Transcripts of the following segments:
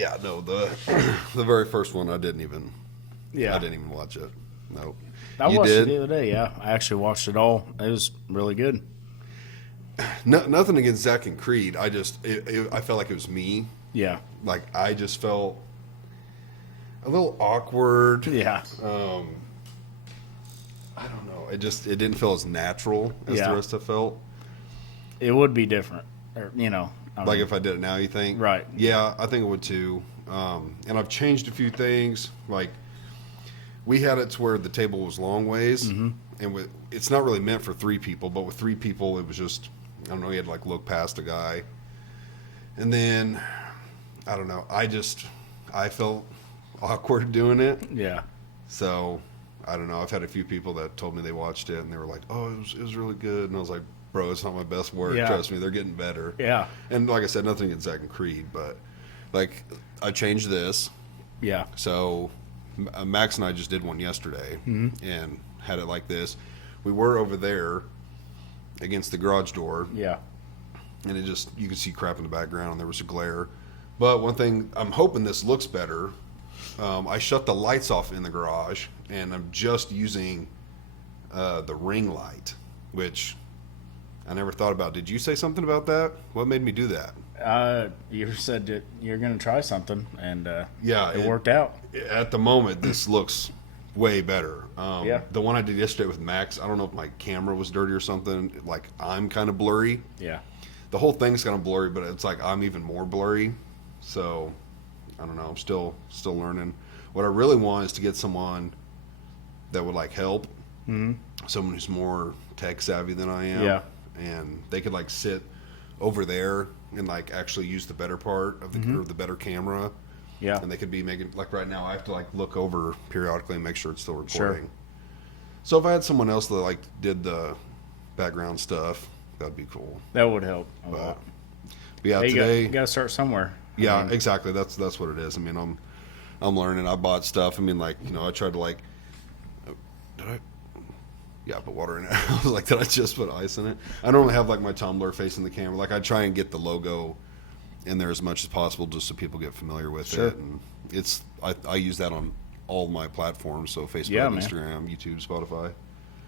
Yeah, no, the the very first one I didn't even Yeah. watch it. Nope. I You watched it did? the other day. Yeah, I actually watched it all. It was really good. No, nothing against Zach and Creed. I felt like it was me. Yeah. Like I just felt a little awkward. Yeah. I don't know. It didn't feel as natural as Yeah. the rest of it felt. It would be different. Or, I Like mean, if I did it now, you think? Right. Yeah, I think it would too. And I've changed a few things. Like we had it to where the table was long ways, and it's not really meant for 3 people. But with 3 people, it was just I don't know. You had to like look past a guy, and then I don't know. I felt awkward doing it. yeah. So I don't know. I've had a few people that told me they watched it and they were like, "Oh, it was really good," and I was like, "Bro, it's not my best work. Yeah. Trust me, they're getting better." Yeah. And like I said, nothing against Zack and Creed, but like I changed this. Yeah. So Max and I just did one yesterday and had it like this. We were over there against the garage door, Yeah. and you could see crap in the background, and there was a glare. But one thing, I'm hoping this looks better. I shut the lights off in the garage, and I'm just using the ring light, which I never thought about. Did you say something about that? What made me do that? You said that you're going to try something, and Yeah, it worked out. At the moment, this looks way better. Yeah. The one I did yesterday with Max, I don't know if my camera was dirty or something. Like, I'm kind of blurry. Yeah. The whole thing's kind of blurry, but it's like I'm even more blurry. So, I don't know. I'm still learning. What I really want is to get someone that would, like, help. Mm-hmm. Someone who's more tech savvy than I am. Yeah. And they could, like, sit over there and, like, actually use the better part of or the better camera. Yeah. And they could be making, like right now, I have to like look over periodically and make sure it's still recording. Sure. So if I had someone else that like did the background stuff, that'd be cool. That would help a But, lot. yeah, Hey, today, you got to start somewhere. yeah, I mean, exactly. That's what it is. I mean, I'm learning. I bought stuff. I mean, like I tried to like, did I? Yeah, I put water in it. I was like, did I just put ice in it? I normally have like my tumbler facing the camera. Like I try and get the logo in there as much as possible just so people get familiar with Sure. it. And I use that on all my platforms, so Facebook, Yeah, man. Instagram, YouTube, Spotify.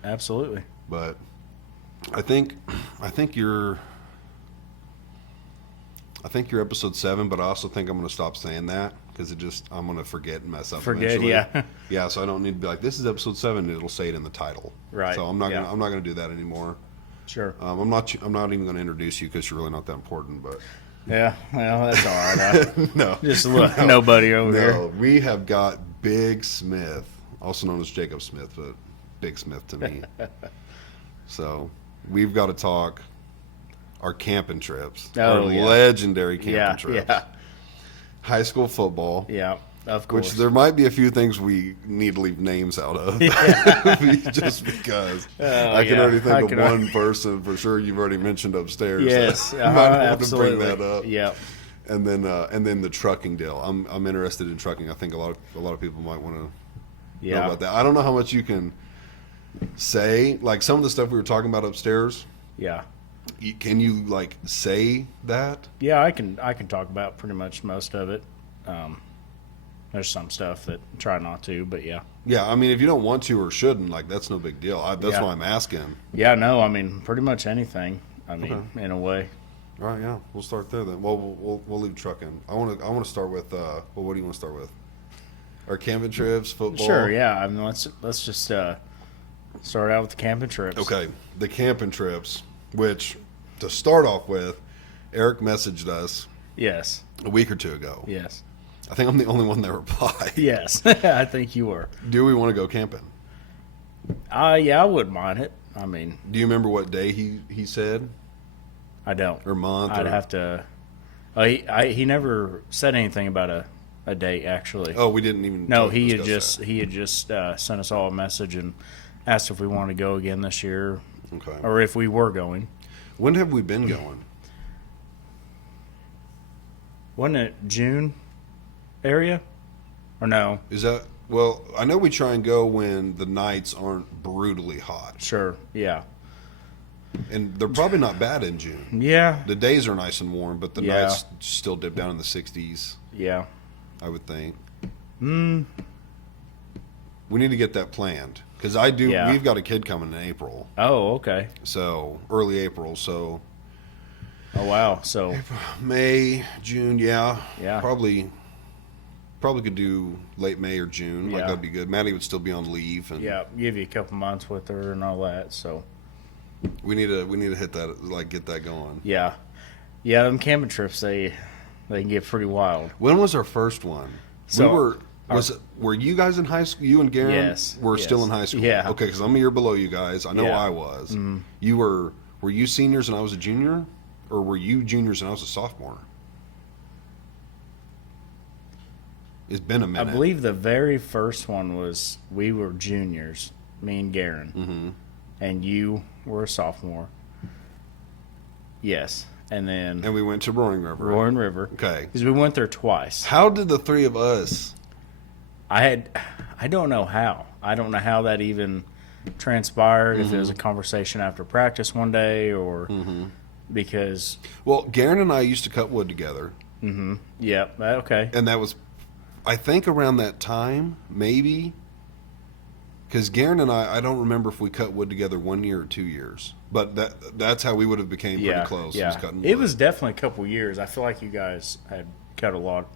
Absolutely. But I think you're episode 7, but I also think I'm going to stop saying that because I'm going to forget and mess up. Forget, eventually. yeah. Yeah, so I don't need to be like, this is episode 7. It'll say it in the title. Right, So I'm not yeah. gonna do that anymore. Sure. I'm not even going to introduce you because you're really not that important. But Yeah. Well, that's all right. no, Just a little nobody over no, here. we have got Big Smith, also known as Jacob Smith, but Big Smith to me. So we've got to talk our camping trips, Oh, our yeah. legendary camping Yeah. trips, Yeah. high school football. Yeah. Of course. Which there might be a few things we need to leave names out of, just because I can yeah. already I think can of one person for sure. You've already mentioned upstairs. Yes. that might want Absolutely. to bring that up. Yeah. And then the trucking deal. I'm interested in trucking. I think a lot of people might want to know Yeah. about that. I don't know how much you can say. Like some of the stuff we were talking about upstairs. Yeah. Can you like say that? Yeah. I can talk about pretty much most of it. There's some stuff that I try not to, but yeah. Yeah, I mean, if you don't want to or shouldn't, like that's no big deal. That's Yeah. why I'm asking. Yeah. No. I mean, pretty much anything. I mean, Okay. in a way. All right, yeah, we'll start there then. Well, we'll leave trucking. I want to start with. Well, what do you want to start with? Our camping trips, football. Sure. Yeah. I mean, let's just start out with the camping trips. Okay, the camping trips. Which, to start off with, Eric messaged us Yes. a week or 2 ago. Yes. I think I'm the only one that replied. Yes. I think you were. Do we want to go camping? Yeah, I wouldn't mind it. I mean, Do you remember what day he said I don't. or month? I'd or, have to. He never said anything about a date actually. Oh, we didn't even. No, he had discuss just sent us all a message and asked if we wanted to go again this year that. Okay. or if we were going. When have we been going? Wasn't it June area? Or no? Is that well? I know we try and go when the nights aren't brutally hot, Sure. Yeah. and they're probably not bad in June. Yeah. The days are nice and warm, but the Yeah. nights still dip down in the 60s. Yeah. I would think. We need to get that planned because I do. Yeah. We've got a kid coming in April, Oh, okay. so early April. So Oh, wow. So, May, June, yeah, Yeah. probably could do late May or June. Like Yeah. that'd be good. Maddie would still be on leave, and yeah, give you a couple months with her and all that. So, we need to hit that, like get that going. yeah. Yeah, them camping trips, they can get pretty wild. When was our first one? So, Were you guys in high school? You and Garen Yes, were yes. still in high school. Yeah. Okay, because I'm a year below you guys. I know Yeah. I was. You were you seniors and I was a junior, or were you juniors and I was a sophomore? It's been a I minute. believe the very first one was we were juniors, me and Garen, and you were a sophomore. Yes, and then And we went to Roaring River. Roaring River. Okay. Because we went there twice. How did the three of us? I don't know how. I don't know how that even transpired. If it was a conversation after practice one day, or because Well, Garen and I used to cut wood together, yeah, okay, and that was, I think, around that time, maybe. Because Garen and I don't remember if we cut wood together 1 year or 2 years, but that's how we would have became pretty yeah, close. yeah. Was cutting It wood. was definitely a couple years. I feel like you guys had cut a lot.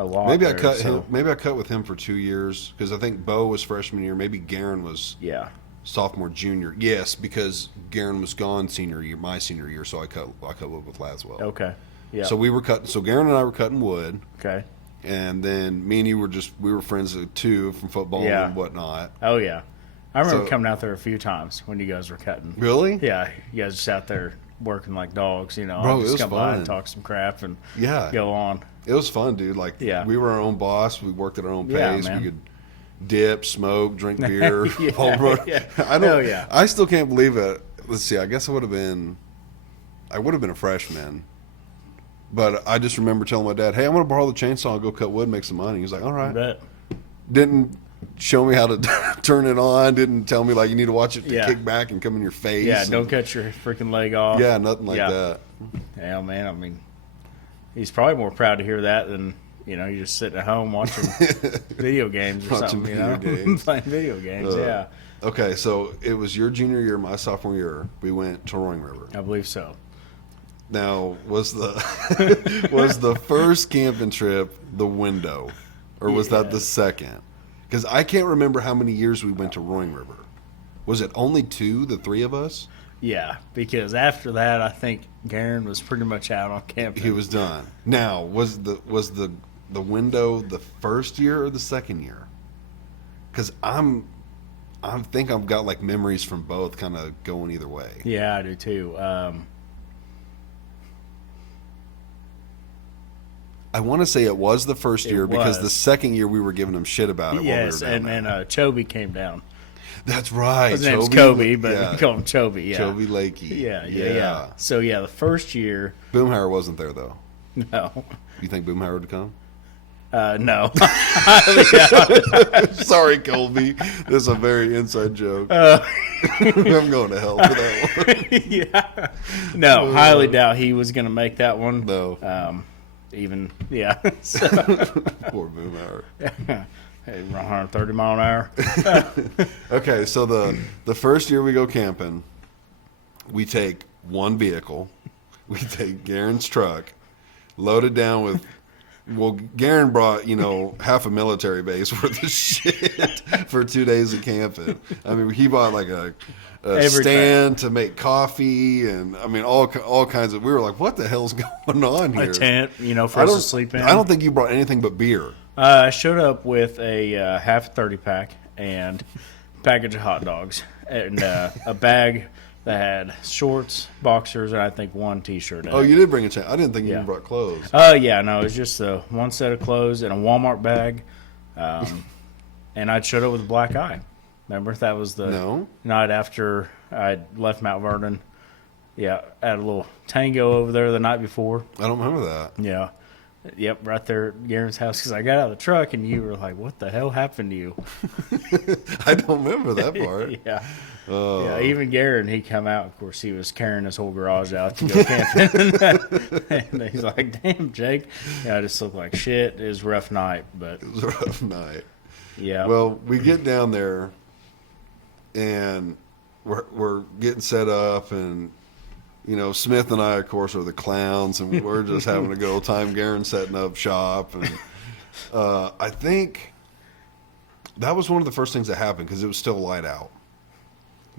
A lot. Maybe I there, cut so, him. Maybe I cut with him for 2 years because I think Bo was freshman year. Maybe Garen was Yeah, sophomore, junior. Yes, because Garen was gone senior year, my senior year, so I cut wood with Laswell. okay, yeah, So we were cutting. So Garen and I were cutting wood, okay, and then me and you we were friends too from football Yeah. and whatnot. oh yeah. I remember So- coming out there a few times when you guys were cutting. Really? Yeah, you guys just out there working like dogs. Bro, I'd it just was come by fun. and talk some crap and Yeah. go on. It was fun, dude. Like, Yeah. we were our own boss. We worked at our own Yeah, pace. man. We could dip, smoke, drink beer. Yeah, Paul Brook. yeah. I don't. Hell yeah. I still can't believe it. Let's see. I guess I would have been a freshman. But I just remember telling my dad, "Hey, I'm going to borrow the chainsaw and go cut wood, and make some money." He's like, "All right." But Didn't show me how to turn it on. Didn't tell me like you need to watch it to Yeah. kick back and come in your face. yeah, and- don't cut your freaking leg off. Yeah, nothing like Yeah. that. Yeah, man. I mean, he's probably more proud to hear that than you're just sitting at home watching video games or Watching something. video games. Playing video games. Yeah, Okay, so it was your junior year, my sophomore year. We went to Roaring River. I believe so. Now, was the was the first camping trip the window, or was that the second? Because I can't remember how many years we went to Roaring River. Was it only 2, the 3 of us? Yeah, because after that, I think Garen was pretty much out on camping. He was done. Now, was the window the first year or the second year? Because I think I've got like memories from both, kind of going either way. Yeah, I do too. I want to say it was the first year because was. the second year we were giving him shit about it. Yes, while we were down and there. then Chobe came down. That's right. His name's Chobe- Kobe, but yeah. we call him Chobe. Yeah, Chobe Lakey. yeah. So yeah, the first year, Boomhauer wasn't there though. no, You think Boomhauer would come? no. Sorry, Colby. This is a very inside joke. I'm going to hell for that one. Yeah, no, highly doubt he was going to make that one. No. Even yeah. So, Poor Boomhauer. hey, 130 mile an hour. Okay, so the first year we go camping, we take one vehicle. We take Garen's truck, loaded down with. Well, Garen brought half a military base worth of shit for 2 days of camping. I mean, he bought like a Everything. stand to make coffee, and I mean all kinds of. We were like, "What the hell's going on here?" A tent, for I us don't to sleep in. I don't think you brought anything but beer. I showed up with a half 30 pack and a package of hot dogs and a bag that had shorts, boxers, and I think one T-shirt. In Oh, it. you did bring a tent. I didn't think you Yeah. even brought clothes. Yeah, no, it was just one set of clothes and a Walmart bag, and I showed up with a black eye. Remember that was the No. night after I left Mount Vernon. Yeah, had a little tango over there the night before. I don't remember that. Yeah, Yep, right there at Garen's house. Because I got out of the truck and you were like, "What the hell happened to you?" I don't remember that part. Yeah. Yeah, even Garen, he come out. Of course, he was carrying his whole garage out to go camping. And he's like, "Damn, Jake, yeah, I just looked like shit. It was a rough night, but It was a rough night. yeah." Well, we get down there, and we're getting set up, and Smith and I, of course, are the clowns, and we're just having a good old time. Garen's setting up shop, and I think that was one of the first things that happened because it was still light out.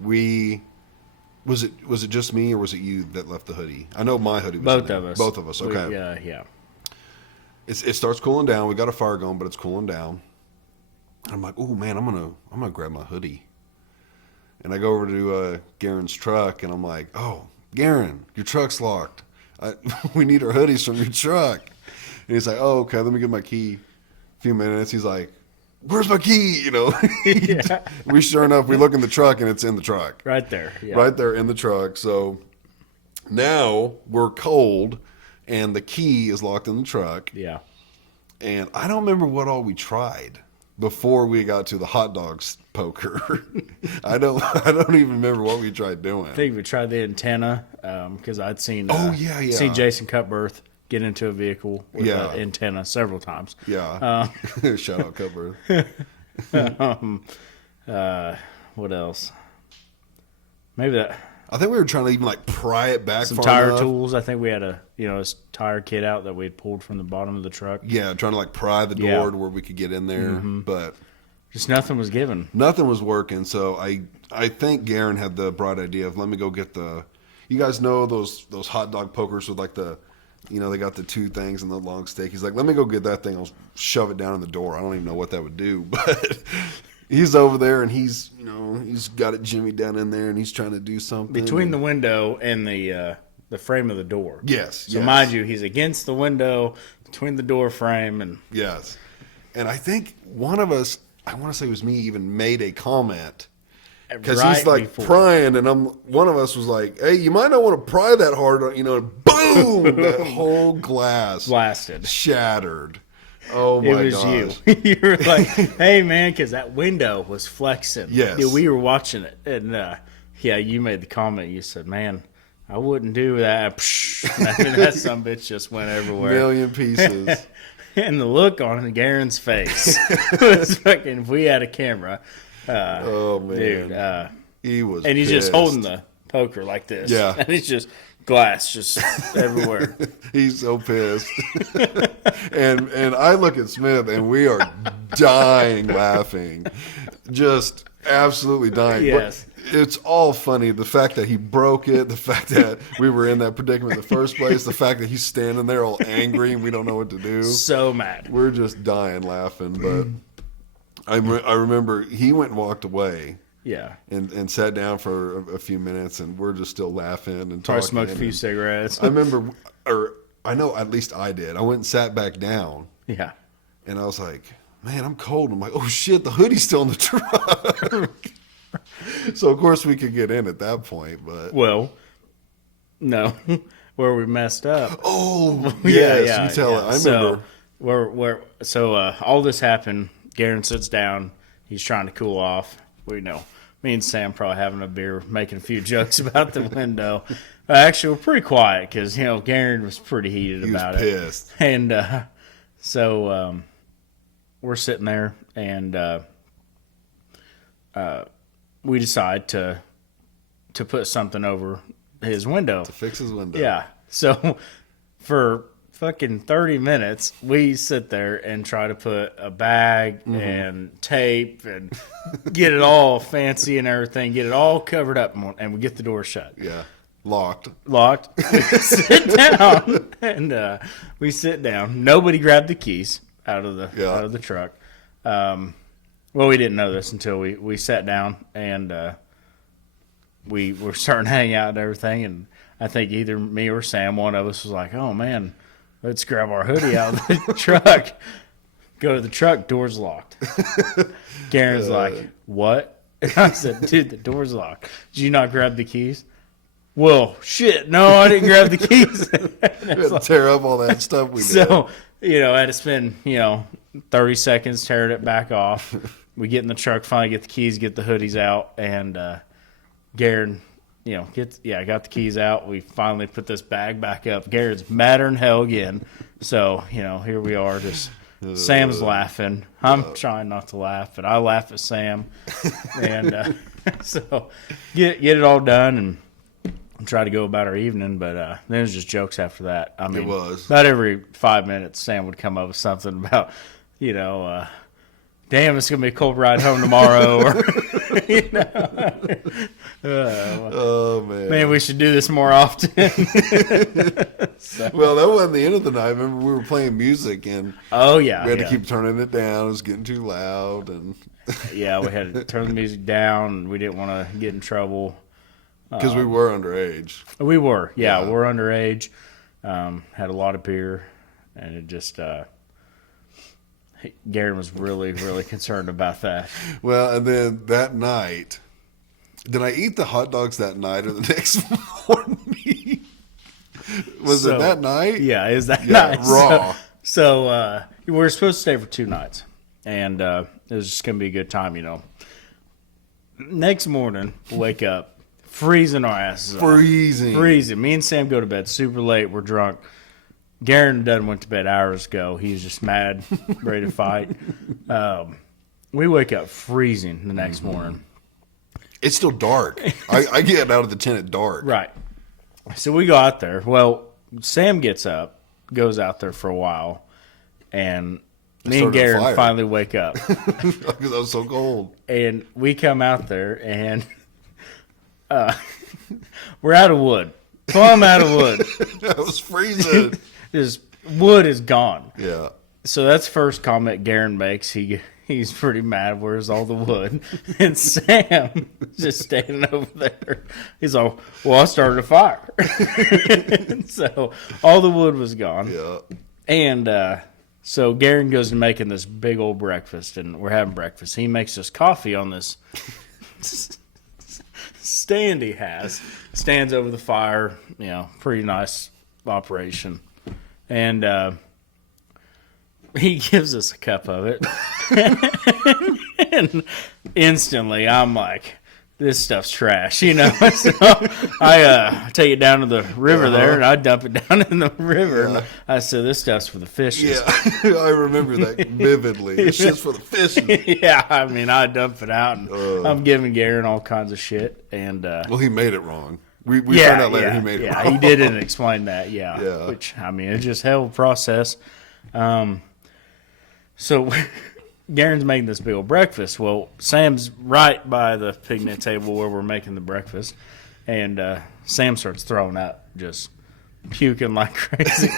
Was it just me or was it you that left the hoodie? I know my hoodie was both in there. of us. Both of us. Okay. Yeah. It starts cooling down. We got a fire going, but it's cooling down. I'm like, oh man, I'm gonna grab my hoodie. And I go over to Garen's truck, and I'm like, oh, Garen, your truck's locked. We need our hoodies from your truck. And he's like, oh, okay, let me get my key. A few minutes, he's like, where's my key? Yeah. We sure enough, we look in the truck, and it's in the truck. Right there. Yeah. Right there in the truck. So now we're cold, and the key is locked in the truck. Yeah. And I don't remember what all we tried before we got to the hot dogs poker. I don't even remember what we tried doing. I think we tried the antenna because I'd seen yeah. Jason Cutbirth get into a vehicle with Yeah. an antenna several times. Yeah. Shout out Cutbirth. What else? Maybe that I think we were trying to even pry it back some far tire enough. tools. I think we had a tire kit out that we had pulled from the bottom of the truck. Yeah, trying to pry the door Yeah. to where we could get in there, but Just nothing was given. nothing was working. So I think Garen had the bright idea of, let me go get you guys know those hot dog pokers with they got the two things and the long stick. He's like, let me go get that thing. I'll shove it down in the door. I don't even know what that would do, but he's over there and he's got it jimmied down in there and he's trying to do something. Between the window and the frame of the door. Yes. So mind you, he's against the window, between the door frame, and Yes. And I think one of us, I want to say it was me, even made a comment. Because he's before. prying, and one of us was like, hey, you might not want to pry that hard, and boom, that whole glass blasted. shattered. Oh It my was gosh. you. You were like, hey, man, because that window was flexing. Yes. Yeah, we were watching it. And, you made the comment. You said, man, I wouldn't do that. That sumbitch just went everywhere. Million pieces. And the look on Garen's face was fucking, if we had a camera. Oh, man. Dude. He was And he's pissed. just holding the poker like this. Yeah. And it's just glass just everywhere. He's so pissed. and I look at Smith, and we are dying laughing. Just absolutely dying. Yes. But it's all funny. The fact that he broke it, the fact that we were in that predicament in the first place, the fact that he's standing there all angry and we don't know what to do. So mad. We're just dying laughing. But I remember he went and walked away. Yeah. And sat down for a few minutes, and we're just still laughing and Probably talking. smoked a few and cigarettes. I remember, or I know at least I did. I went and sat back down, Yeah. and I was like, man, I'm cold. I'm like, oh shit, the hoodie's still in the truck. So of course we could get in at that point, but Well, no. Where we messed up. oh yes, you tell it. I remember. So all this happened. Garen sits down. He's trying to cool off. We know. Me and Sam probably having a beer, making a few jokes about the window. Actually, we're pretty quiet because Garen was pretty heated He was about it. pissed. And so we're sitting there, and we decide to put something over his window. Fix his window. Yeah. So for fucking 30 minutes, we sit there and try to put a bag and tape and get it all fancy and everything, get it all covered up, and we get the door shut. Yeah. Locked. Locked. We sit down, and we sit down. Nobody grabbed the keys out of the truck. Well, we didn't know this until we sat down, and we were starting to hang out and everything, and I think either me or Sam, one of us was like, oh, man, let's grab our hoodie out of the truck. Go to the truck, door's locked. Garen's like, what? And I said, dude, the door's locked. Did you not grab the keys? Well, shit, no, I didn't grab the keys. We had to tear up all that stuff we did. So I had to spend 30 seconds tearing it back off. We get in the truck, finally get the keys, get the hoodies out, and Garen, got the keys out. We finally put this bag back up. Garen's madder than hell again. So, here we are, just Sam's laughing. I'm trying not to laugh, but I laugh at Sam. And so get it all done and try to go about our evening. But then it was just jokes after that. I mean, it was. About every 5 minutes, Sam would come up with something about, damn, it's going to be a cold ride home tomorrow. Or, oh, man, we should do this more often. Well, that wasn't the end of the night. Remember, we were playing music, and oh, yeah. we had to keep turning it down. It was getting too loud. And yeah, we had to turn the music down. We didn't want to get in trouble. Because we were underage. We were. Yeah, we're underage. Had a lot of beer, and it just... Garen was really, really concerned about that. Well, and then that night, did I eat the hot dogs that night or the next morning? Was it that night? Yeah, it was that night. Raw. So we were supposed to stay for 2 nights, and it was just going to be a good time, Next morning, wake up, freezing our asses off. Freezing. Me and Sam go to bed super late. We're drunk. Garen done went to bed hours ago. He's just mad, ready to fight. We wake up freezing the next morning. It's still dark. I get out of the tent at dark. Right. So we go out there. Well, Sam gets up, goes out there for a while, and me and Garen finally wake up. Because I was so cold. And we come out there, and we're out of wood. Plumb out of wood. I was freezing. His wood is gone. Yeah. So that's the first comment Garen makes. He's pretty mad. Where's all the wood? And Sam just standing over there. He's like, well, I started a fire. So all the wood was gone. Yeah. And so Garen goes to making this big old breakfast, and we're having breakfast. He makes us coffee on this stand he has. Stands over the fire. Pretty nice operation. And he gives us a cup of it. And instantly, I'm like, this stuff's trash, So I take it down to the river there, and I dump it down in the river. And I said, this stuff's for the fishes. Yeah, I remember that vividly. It's just for the fishes. Yeah, I mean, I dump it out, and I'm giving Garen all kinds of shit. And well, he made it wrong. We found out later he made it wrong. Yeah, he didn't explain that, yeah. Which, I mean, it's just hell of a process. So Garen's making this big old breakfast. Well, Sam's right by the picnic table where we're making the breakfast, and Sam starts throwing up, just puking like crazy.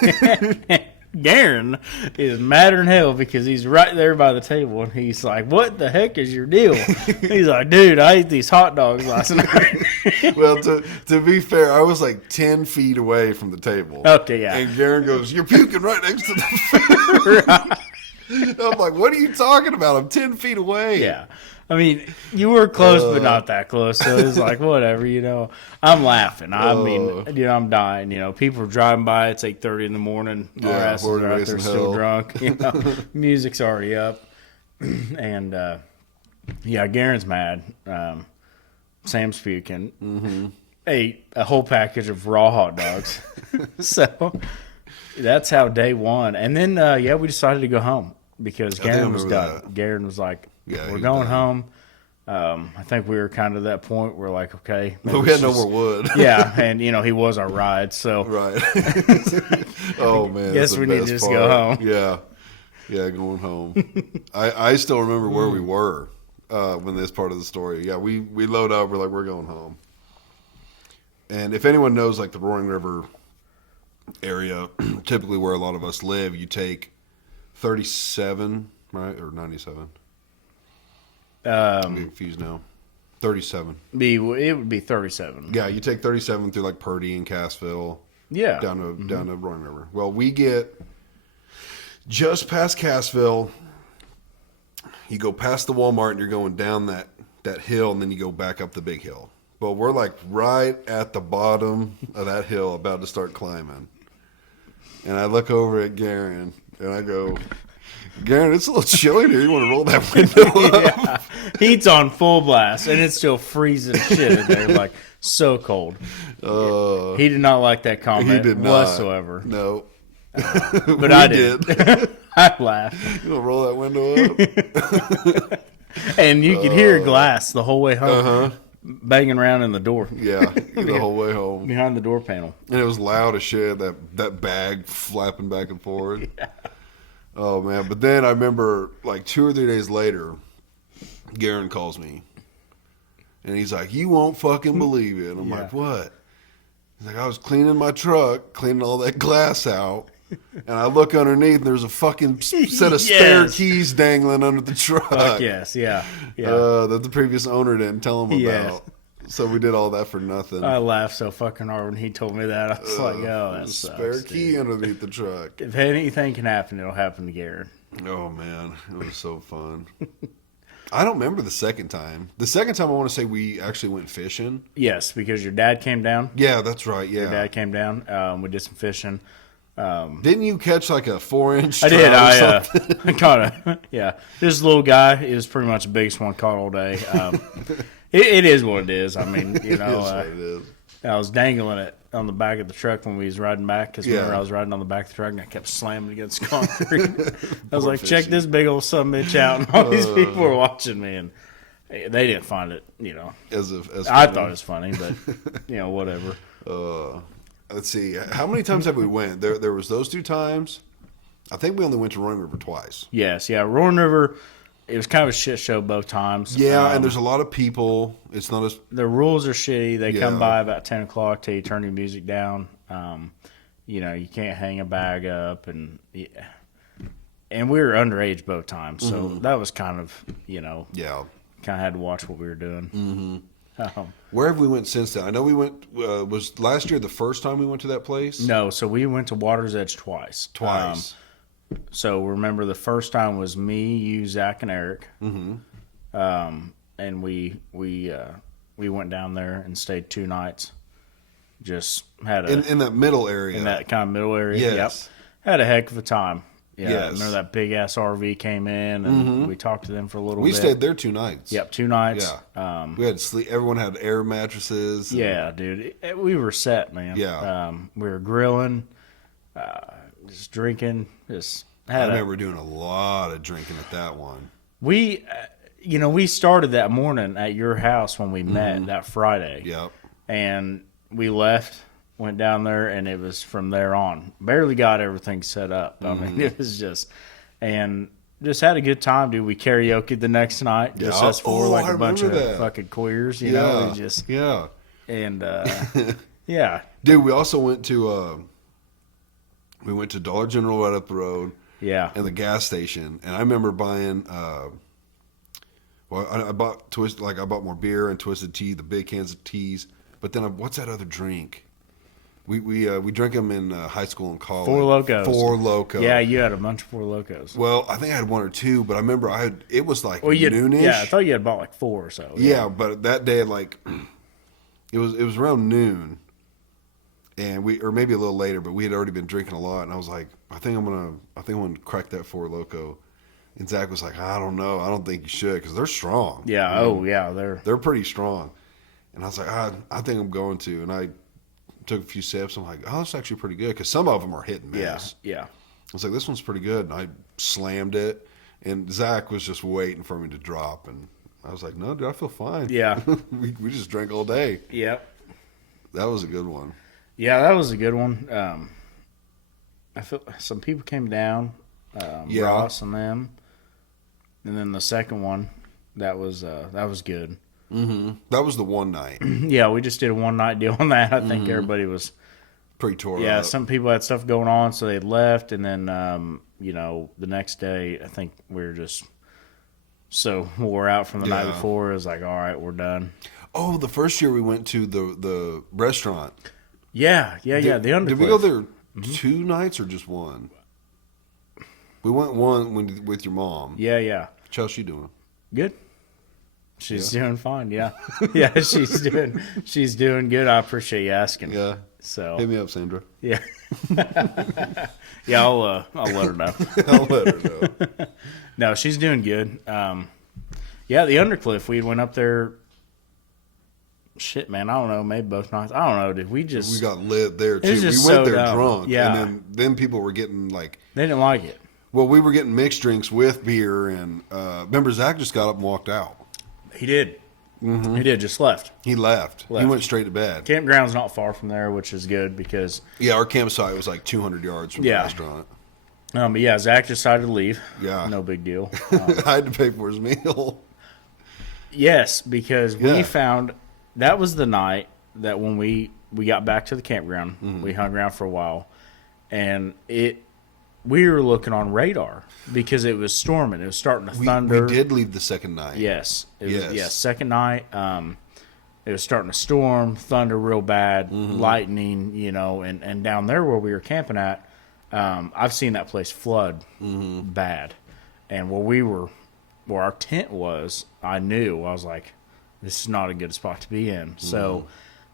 Garen is madder than hell because he's right there by the table, and he's like, what the heck is your deal? He's like, dude, I ate these hot dogs last night. Well, to be fair, I was like 10 feet away from the table. Okay, yeah. And Garen goes, you're puking right next to the food. I'm like, what are you talking about? I'm 10 feet away. Yeah. I mean, you were close, but not that close. So it was like, whatever, I'm laughing. I mean, I'm dying. People are driving by. It's 8:30 in the morning. Our asses are out there still drunk. Music's already up. And, Garen's mad. Sam's puking. Mm-hmm. Ate a whole package of raw hot dogs. So that's how day one. And then, we decided to go home because Garen was done. Garen was like, we're going home. I think we were kind of at that point. We're like, okay. But we had no more wood. Yeah, and, he was our ride. So right. Oh, man. Guess we need to just go home. Yeah. Yeah, going home. I still remember where we were when this part of the story. Yeah, we load up. We're like, we're going home. And if anyone knows, like, the Roaring River area, typically where a lot of us live, you take 37, right? Or 97. I'm confused now. 37. It would be 37. Yeah, you take 37 through like Purdy and Cassville. Yeah. Down to Roaring River. Well, we get just past Cassville. You go past the Walmart and you're going down that hill, and then you go back up the big hill. Well, we're like right at the bottom of that hill, about to start climbing. And I look over at Garen, And I go, Garen, it's a little chilly here. You want to roll that window up? Yeah. Heat's on full blast, and it's still freezing shit in there, like so cold. He did not like that comment He did not. whatsoever. No. But I did. I laughed. You want to roll that window up? And you could hear glass the whole way home banging around in the door. Yeah, the whole way home. Behind the door panel. And it was loud as shit, that bag flapping back and forth. Yeah. Oh, man. But then I remember, like, 2 or 3 days later, Garen calls me. And he's like, you won't fucking believe it. I'm like, what? He's like, I was cleaning my truck, cleaning all that glass out. And I look underneath, and there's a fucking set of spare keys dangling under the truck. Fuck yes, yeah. That the previous owner didn't tell him about. So we did all that for nothing. I laughed so fucking hard when he told me that. I was like, oh, that sucks, spare key underneath the truck. If anything can happen, it'll happen to Garen. Oh, man. It was so fun. I don't remember the second time. The second time I want to say we actually went fishing. Yes, because your dad came down. Yeah, that's right, yeah. Your dad came down. We did some fishing. Didn't you catch like a 4-inch? I did. I caught yeah. This little guy is pretty much the biggest one caught all day. It is what it is. I mean, you know, it is. I was dangling it on the back of the truck when we was riding back because remember I was riding on the back of the truck and I kept slamming against concrete. I was like, check this big old summit out, and all these people were watching me, and they didn't find it, you know. As I thought it was funny, but you know, whatever. Let's see. How many times have we went? There was those 2 times. I think we only went to Roaring River twice. Yes, yeah. Roaring River, it was kind of a shit show both times. Yeah, and there's a lot of people. It's not as... The rules are shitty. They come by about 10 o'clock till you turn your music down. You know, you can't hang a bag up. And we were underage both times. So that was kind of, you know... Yeah. Kind of had to watch what we were doing. Mm-hmm. Where have we went since then? I know we went, was last year the first time we went to that place? No, so we went to Water's Edge twice. So remember the first time was me, you, Zach, and Eric. Mm-hmm. And we went down there and stayed 2 nights. Just had in that middle area. In that kind of middle area. Yes. Yep. Had a heck of a time. Yeah, yes. Remember that big ass RV came in and we talked to them for a little bit. We stayed there 2 nights. Yep, 2 nights. Yeah. We had sleep. Everyone had air mattresses. Yeah, dude. We were set, man. Yeah. We were grilling, just drinking. I remember doing a lot of drinking at that one. We, we started that morning at your house when we met that Friday. Yep. And we left. Went down there, and it was from there on. Barely got everything set up. I mean, it was just had a good time, dude. We karaoke the next night, just us 4, like a bunch of fucking queers, you know. And yeah, dude. We also went to Dollar General right up the road. Yeah, and the gas station. And I remember buying. I bought I bought more beer and Twisted Tea, the big cans of teas. But then what's that other drink? We drank them in high school and college. 4 Locos. 4 Locos. Yeah, you had a bunch of 4 Locos. Well, I think I had 1 or 2, but I remember it was like noonish. Yeah, I thought you had bought like 4 or so. Yeah, but that day, like, it was around noon, and or maybe a little later, but we had already been drinking a lot, and I was like, I think I'm gonna crack that 4 Loco. And Zach was like, I don't know, I don't think you should, because they're strong. Yeah, they're pretty strong. And I was like, I think I'm going to, and I took a few sips. I'm like, oh, that's actually pretty good, because some of them are hit and miss. Yeah. I was like, this one's pretty good, and I slammed it, and Zach was just waiting for me to drop, and I was like, no, dude, I feel fine. Yeah. we just drank all day. Yep. That was a good one. Yeah, that was a good one. I feel some people came down, Ross and them, and then the second one, that was good. Mm-hmm. That was the one night. Yeah, we just did a 1-night deal on that. I think everybody was pretty tore up. Yeah, some people had stuff going on, so they left, and then the next day, I think we were just so wore out from the night before. It was like, all right, we're done. Oh, the first year we went to the restaurant. Yeah. The Undercliff. Did we go there 2 nights or just 1? We went 1 with your mom. Yeah. How's she doing? Good. She's doing fine. Yeah, yeah. She's doing good. I appreciate you asking. Yeah. So Hit me up, Sandra. yeah, yeah. I'll let her know. I'll let her know. No, she's doing good. Yeah, the Undercliff. We went up there. Shit, man, I don't know. Maybe both nights. I don't know. Did we just? We got lit there too. was We just went so there dumb. drunk, Yeah. and then people were getting like. They didn't like it. Well, we were getting mixed drinks with beer, and remember Zach just got up and walked out. He did. Mm-hmm. He did. Just left. He left. He went straight to bed. Campground's not far from there, which is good because. Yeah, our campsite was like 200 yards from the restaurant. But yeah, Zach decided to leave. Yeah, no big deal. I had to pay for his meal. Yes, because we found that was the night that when we got back to the campground, we hung around for a while, and we were looking on radar because it was storming. It was starting to thunder. We did leave the second night. Yes. Second night. It was starting to storm, thunder real bad, lightning, and down there where we were camping at, I've seen that place flood bad. And where our tent was, I was like, this is not a good spot to be in. So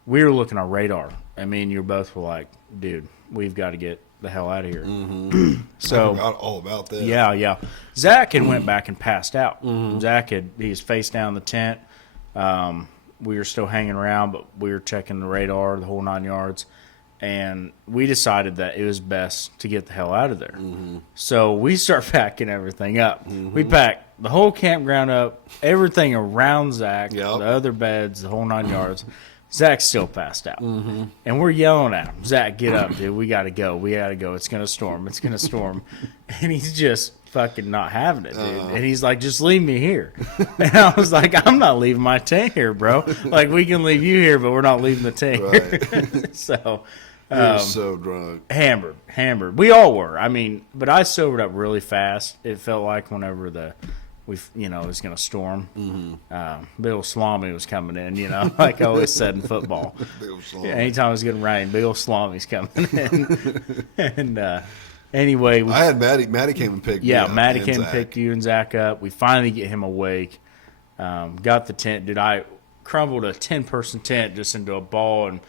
we were looking on radar. And me and you both were like, dude, we've got to get the hell out of here. So I forgot all about that. Yeah. Zach had went back and passed out. Zach he was face down in the tent. We were still hanging around, but we were checking the radar, the whole 9 yards. And we decided that it was best to get the hell out of there. So we start packing everything up. We packed the whole campground up, everything around Zach, the other beds, the whole 9 yards. Zach's still passed out. And we're yelling at him, Zach, get up, dude. We got to go. We got to go. It's going to storm. It's going to storm. And he's just fucking not having it, dude. And he's like, just leave me here. And I was like, I'm not leaving my tent here, bro. Like, we can leave you here, but we're not leaving the tent here. So... He was so drunk. Hammered. We all were. I mean, but I sobered up really fast. It felt like whenever it was going to storm. Big old Salami was coming in, like I always said in football. Big old Salami. Anytime it was going to rain, big old Salami's coming in. And anyway. I had Maddie. Maddie came and picked me up. Yeah, Maddie came and picked you and Zach up. We finally get him awake. Got the tent. Dude, I crumbled a 10-person tent just into a ball and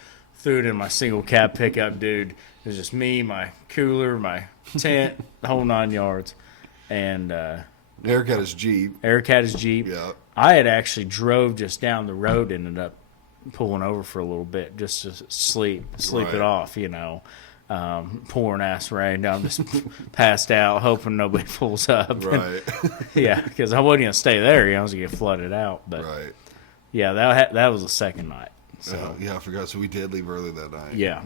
threw it in my single cab pickup, dude. It was just me, my cooler, my tent, the whole 9 yards. And Eric had his Jeep. Yeah. I had actually drove just down the road, ended up pulling over for a little bit just to sleep it off, pouring ass rain. I'm just passed out, hoping nobody pulls up. Right. Yeah, because I wasn't going to stay there. I was going to get flooded out. But right. Yeah, that was the second night. So. Yeah, I forgot. So we did leave early that night. Yeah.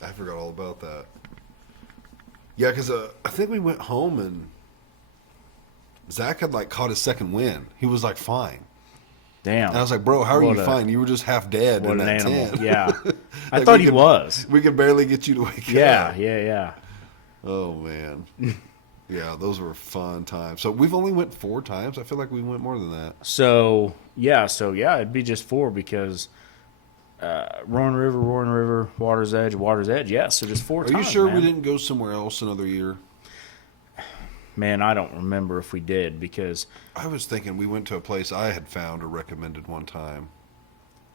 I forgot all about that. Yeah, because I think we went home and Zach had caught his second wind. He was fine. Damn. And I was like, bro, how are you fine? You were just half dead in that tent. Yeah. I thought he was. We could barely get you to wake up. Yeah. Oh, man. Yeah, those were fun times. So we've only went 4 times. I feel like we went more than that. So it'd be just 4 because Roaring River, Water's Edge. Yeah, so just 4 times. Are you sure man. we didn't go somewhere else another year? Man, I don't remember if we did because I was thinking we went to a place I had found or recommended one time.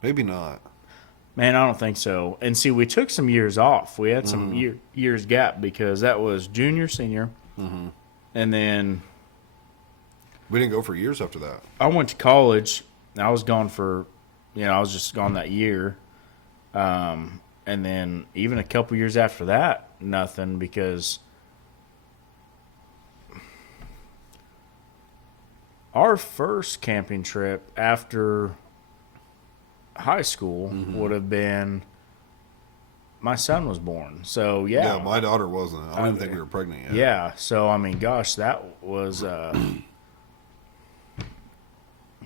Maybe not. Man, I don't think so. And see, we took some years off. We had some years gap because that was junior, senior. And then we didn't go for years after that. I went to college. I was gone for, I was just gone that year. And then even a couple years after that, nothing because our first camping trip after high school would have been my son was born. So, yeah. Yeah, my daughter wasn't. I didn't think we were pregnant yet. Yeah. So, I mean, gosh, that was, oh,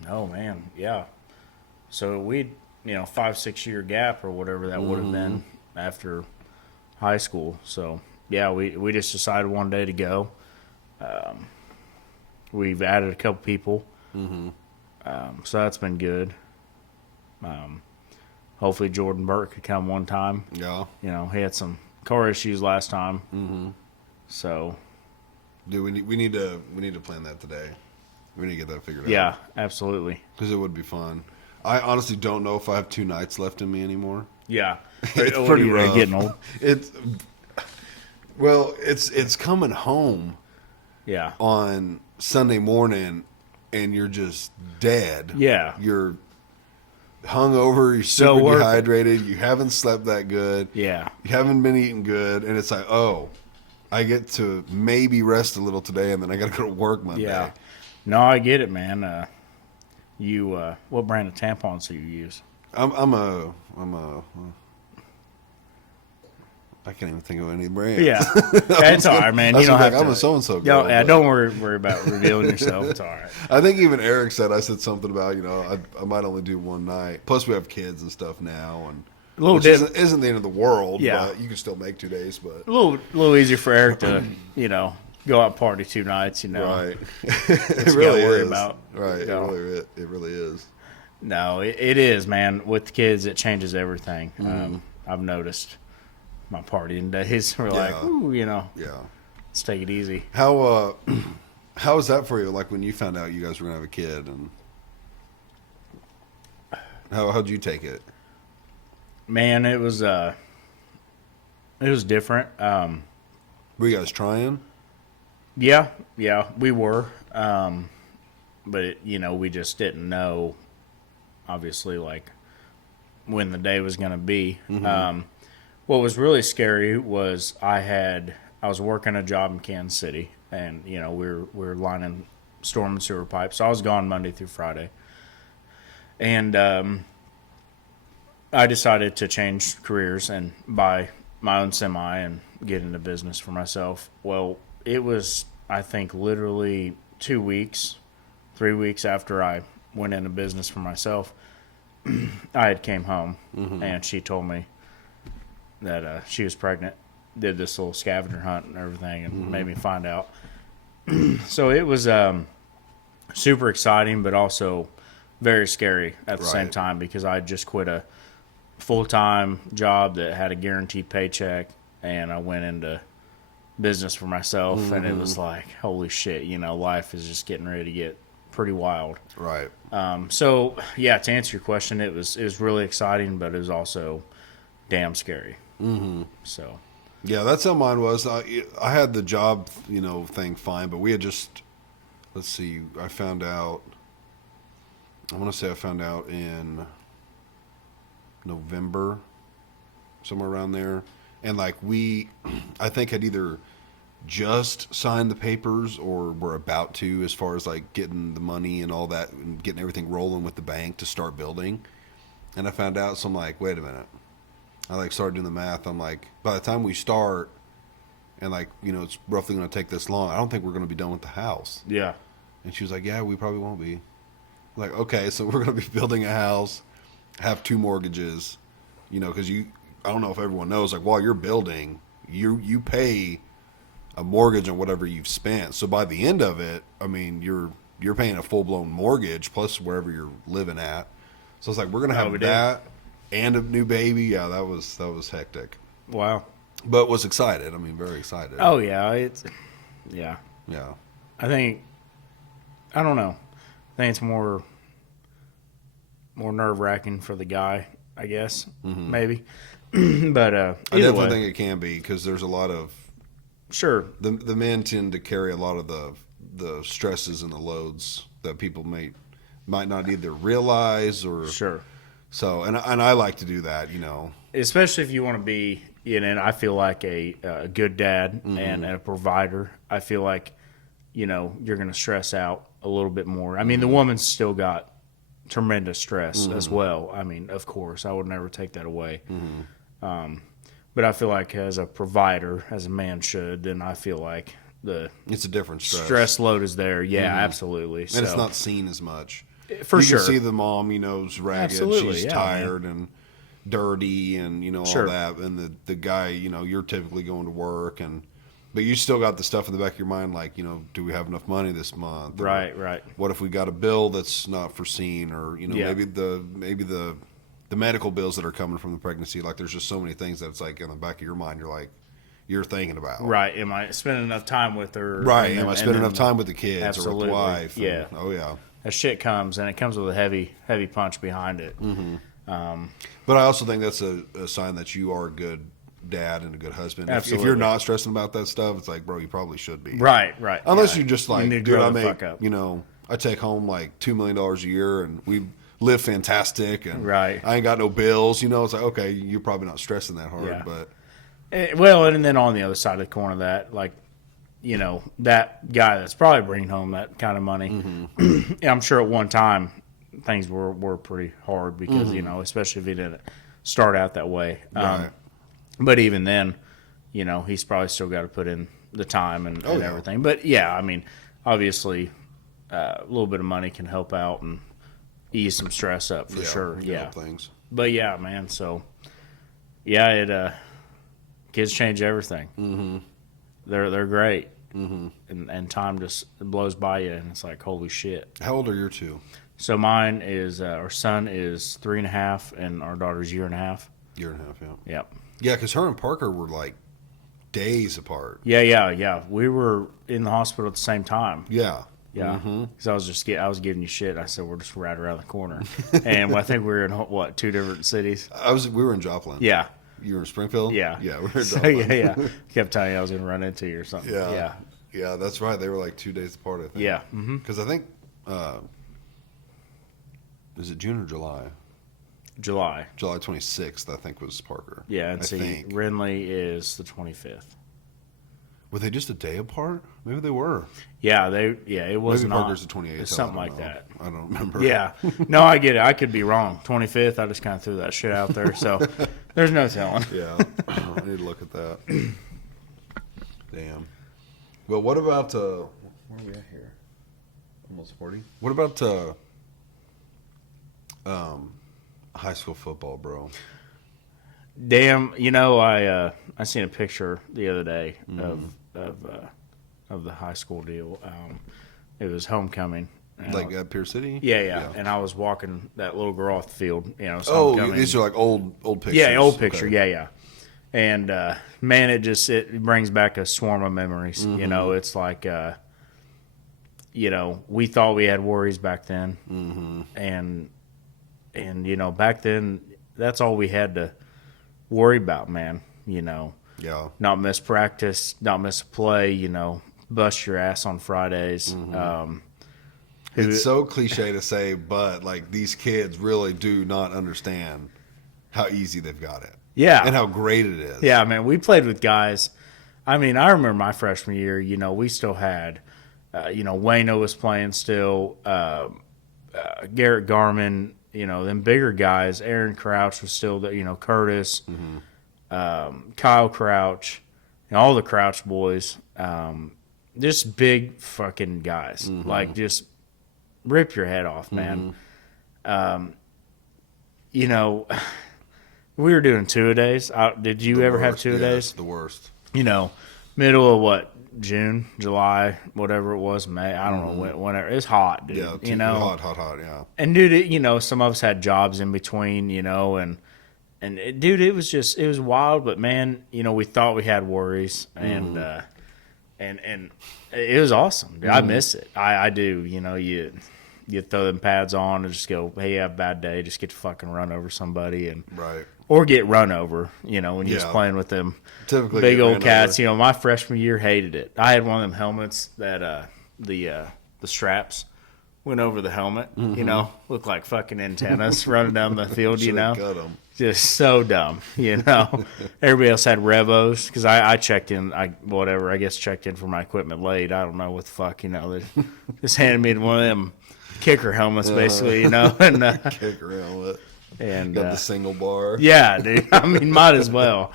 man. Yeah. So, 5-6 year gap or whatever that would have been after high school. So, yeah, we just decided one day to go. We've added a couple people. So, that's been good. Hopefully Jordan Burke could come one time. Yeah. He had some car issues last time. So. Dude, we need to plan that today. We need to get that figured out. Yeah, absolutely. Because it would be fun. I honestly don't know if I have 2 nights left in me anymore. Yeah. It's What pretty are you, rough. getting old? It's coming home Yeah. on Sunday morning, and you're just dead. Yeah. You're hungover. You're So super worth it. dehydrated. You haven't slept that good. Yeah. You haven't been eating good, and it's like, oh, I get to maybe rest a little today, and then I got to go to work Monday. Yeah. No, I get it, man. What brand of tampons do you use? I can't even think of any brands. Yeah. It's all right, man. I You don't was have like, to. I'm a so-and-so Yo, girl, yeah, but- don't worry about revealing yourself. It's all right. I think even Eric said, I said something about, I might only do one night. Plus, we have kids and stuff now, and A little which different. isn't the end of the world. Yeah. But you can still make 2 days. But A little easier for Eric to, go out and party 2 nights, right, you it gotta really worry is. about, Right, you know. it really is. No, it is, man. With kids, it changes everything. I've noticed my partying days were like, Yeah. ooh, Yeah. let's take it easy. How was that for you? Like when you found out you guys were gonna have a kid, and how'd you take it? Man, it was different. Were you guys trying? Yeah, we were. But we just didn't know, obviously, like when the day was going to be. What was really scary was I was working a job in Kansas City, and we were lining storm and sewer pipes. So I was gone Monday through Friday, and I decided to change careers and buy my own semi and get into business for myself. Well, it was, I think, literally 2 weeks, 3 weeks after I went into business for myself, I had came home, and she told me that she was pregnant, did this little scavenger hunt and everything, and made me find out. So it was super exciting, but also very scary at the same Right. time, because I just quit a full-time job that had a guaranteed paycheck, and I went into business for myself, and it was like, holy shit, life is just getting ready to get pretty wild. Right. So yeah, to answer your question, it was really exciting, but it was also damn scary. So Yeah, that's how mine was. I had the job, thing fine, but we had just, let's see, I found out in November, somewhere around there. And like I think had either just signed the papers or were about to, as far as like getting the money and all that and getting everything rolling with the bank to start building. And I found out, so I'm like, wait a minute. I like started doing the math. I'm like, by the time we start, and like, it's roughly going to take this long, I don't think we're going to be done with the house. yeah, And she was like, yeah, we probably won't be. I'm like, okay, so we're going to be building a house, have 2 mortgages, because I don't know if everyone knows, like while you're building, you pay a mortgage on whatever you've spent. So by the end of it, I mean, you're paying a full-blown mortgage plus wherever you're living at. So it's like, we're going to Oh, have we did. that and a new baby. Yeah, that was hectic. wow. But was excited. I mean, very excited. Oh yeah, yeah. Yeah. I don't know. I think it's more nerve wracking for the guy, I guess, maybe. But I either definitely way, think it can be, because there's a lot of sure. the men tend to carry a lot of the stresses and the loads that people might not either realize or Sure. so. And I like to do that, Especially if you want to be, and I feel like a good dad and a provider. I feel like, you're going to stress out a little bit more. I mean, the woman's still got tremendous stress as well. I mean, of course, I would never take that away. But I feel like as a provider, as a man should, then I feel like the It's a different stress load is there. Yeah, absolutely. and So, it's not seen as much. for You sure. can see the mom, is ragged, Absolutely, she's yeah, tired and dirty, and Sure. all that. And the guy, you're typically going to work, but you still got the stuff in the back of your mind, like, do we have enough money this month? Or Right. what if we got a bill that's not foreseen, or Yeah. maybe the medical bills that are coming from the pregnancy. Like, there's just so many things that's like in the back of your mind. You're thinking about. Right. Am I spending enough time with her? Right. And Am I then- spending and enough then time with the kids or with Absolutely. the wife? Yeah. Oh yeah. That shit comes, and it comes with a heavy punch behind it. But I also think that's a sign that you are a good dad and a good husband. If Absolutely. you're not stressing about that stuff, it's like, bro, you probably should be. Right. Unless Yeah. you just You like, need to dude, grow I the make, fuck up. I take home like $2 million a year and we live fantastic and Right. I ain't got no bills. It's like, okay, you're probably not stressing that hard, Yeah. but Well, and then on the other side of the coin of that, like, that guy that's probably bringing home that kind of money, and I'm sure at one time things were pretty hard because, especially if he didn't start out that way. right. But even then, he's probably still got to put in the time and yeah. everything. But yeah, I mean, obviously, a little bit of money can help out and ease some stress up for sure. you know, Yeah. things. But yeah, man. So yeah, kids change everything. Mm-hmm. They're great. Mm-hmm. And time just blows by you, and it's like, holy shit. How old are your two? So mine is our son is 3.5, and our daughter's 1.5 years. Year and a half, yeah. Yep. Yeah, because her and Parker were like days apart. Yeah. We were in the hospital at the same time. Yeah. Yeah, because I was giving you shit. I said we're just right around the corner, and I think we were in two different cities. We were in Joplin. Yeah, You were in Springfield? yeah, Yeah, we were in So, Joplin. yeah. Kept telling you I was going to run into you or something. Yeah. Yeah, that's right. They were like 2 days apart, I think. Yeah. Because I think, is it June or July? July. July 26th, I think, was Parker. Yeah, and I see, think. Renly is the 25th. Were they just a day apart? Maybe they were. Yeah, it was Maybe not. Parker's the 28th. It's something I don't like know. that. I don't remember. Yeah. No, I get it. I could be wrong. 25th, I just kind of threw that shit out there. So there's no telling. Yeah. I need to look at that. Damn. Well, what about, where are we at here? Almost 40. What about, high school football, bro? Damn, I seen a picture the other day of the high school deal. It was homecoming. Like at Pier City? Yeah. And I was walking that little girl off the field. It's Oh, homecoming. these are like old pictures. Yeah, old picture. Okay. Yeah. And man, it brings back a swarm of memories. It's like we thought we had worries back then, and back then that's all we had to worry about, man. Yeah. Not miss practice, not miss a play. Bust your ass on Fridays. It's so cliche to say, but like these kids really do not understand how easy they've got it. Yeah. And how great it is. Yeah, man, we played with guys. I mean, I remember my freshman year, we still had, Wayno was playing still, Garrett Garman, them bigger guys. Aaron Crouch was still there, Curtis, Kyle Crouch, all the Crouch boys. Just big fucking guys. Like, just rip your head off, man. We were doing two-a-days. Did you ever have two-a-days? The worst. Middle of what? June, July, whatever it was, May. I don't know whenever. It's hot, dude. Yeah, hot, yeah. And dude, some of us had jobs in between, and dude, it was wild. But man, we thought we had worries, and it was awesome. Dude. I miss it. I do. You throw them pads on and just go, hey, you have a bad day. Just get to fucking run over somebody Right. Or get run over, when you're just playing with them Typically big get old ran cats. over. My freshman year hated it. I had one of them helmets that the straps went over the helmet. Looked like fucking antennas running down the field. Should've cut 'em. Just so dumb. Everybody else had Revos because I checked in. I guess checked in for my equipment late. I don't know what the fuck. They just handed me one of them kicker helmets, basically. And Kicker helmet. and Got the single bar. yeah, dude. I mean, might as well.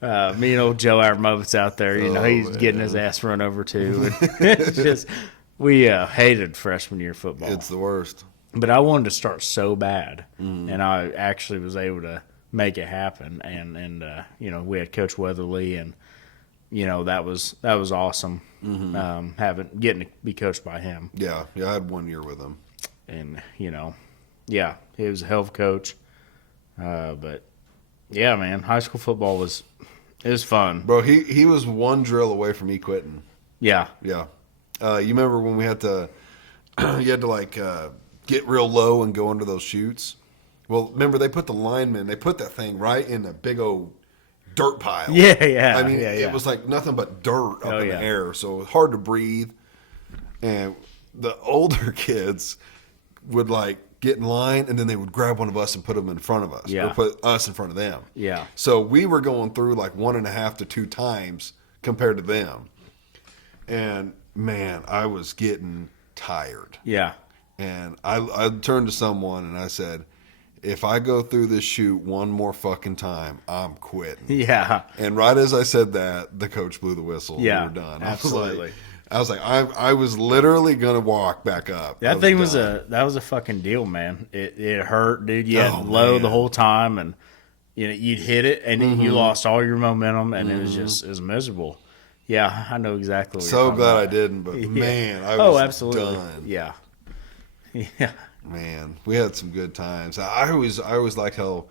Me and old Joe Abramowitz out there, he's getting his ass run over too. And it's just we hated freshman year football. It's the worst. But I wanted to start so bad, and I actually was able to make it happen. And we had Coach Weatherly, and that was awesome. Getting to be coached by him. Yeah, I had 1 year with him. And yeah, he was a hell of a coach. But yeah, man, high school football was fun. Bro, he was one drill away from me quitting. Yeah. Yeah. You remember when we had to, you had to like get real low and go under those chutes, Well, remember they put that thing right in a big old dirt pile. Yeah. I mean, yeah. it was like nothing but dirt up in yeah. the air, so it was hard to breathe. And the older kids would like get in line, and then they would grab one of us and put them in front of us, Yeah. or put us in front of them. Yeah. So we were going through like 1.5 to 2 times compared to them. And man, I was getting tired. Yeah. And I turned to someone and I said, if I go through this chute one more fucking time, I'm quitting. Yeah. And right as I said that, the coach blew the whistle. Yeah, We were done. absolutely. I was like, I was literally gonna walk back up. That thing was a fucking deal, man. It hurt, dude. You had low the whole time, and you'd hit it, and you lost all your momentum, and it was miserable. Yeah, I know exactly. What So you're glad about. I didn't, but man, I was absolutely. done. Yeah. Yeah. Man, we had some good times. I always liked how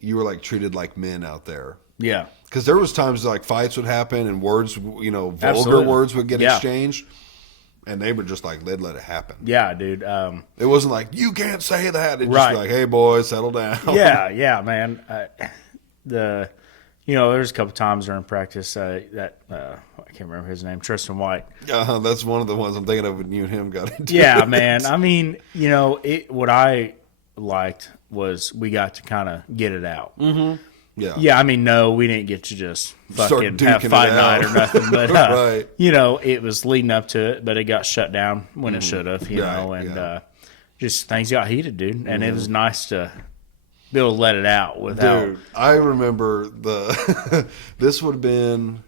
you were like treated like men out there. Yeah. Because there was times like fights would happen and words, vulgar Absolutely. words would get Yeah. exchanged, and they were just like they'd let it happen. Yeah, dude. It wasn't like you can't say that. It's Right. just like, hey boys, settle down. Yeah, man. There's a couple times during practice that I can't remember his name, Tristan White. That's one of the ones I'm thinking of when you and him got into. Yeah, it. man. I mean, what I liked was we got to kind of get it out. Yeah. Yeah, I mean, no, we didn't get to just fucking have duking fight it night out. or nothing. But, Right. it was leading up to it, but it got shut down when it should have, Right, and just things got heated, dude. And it was nice to be able to let it out without. Dude, I remember this would have been,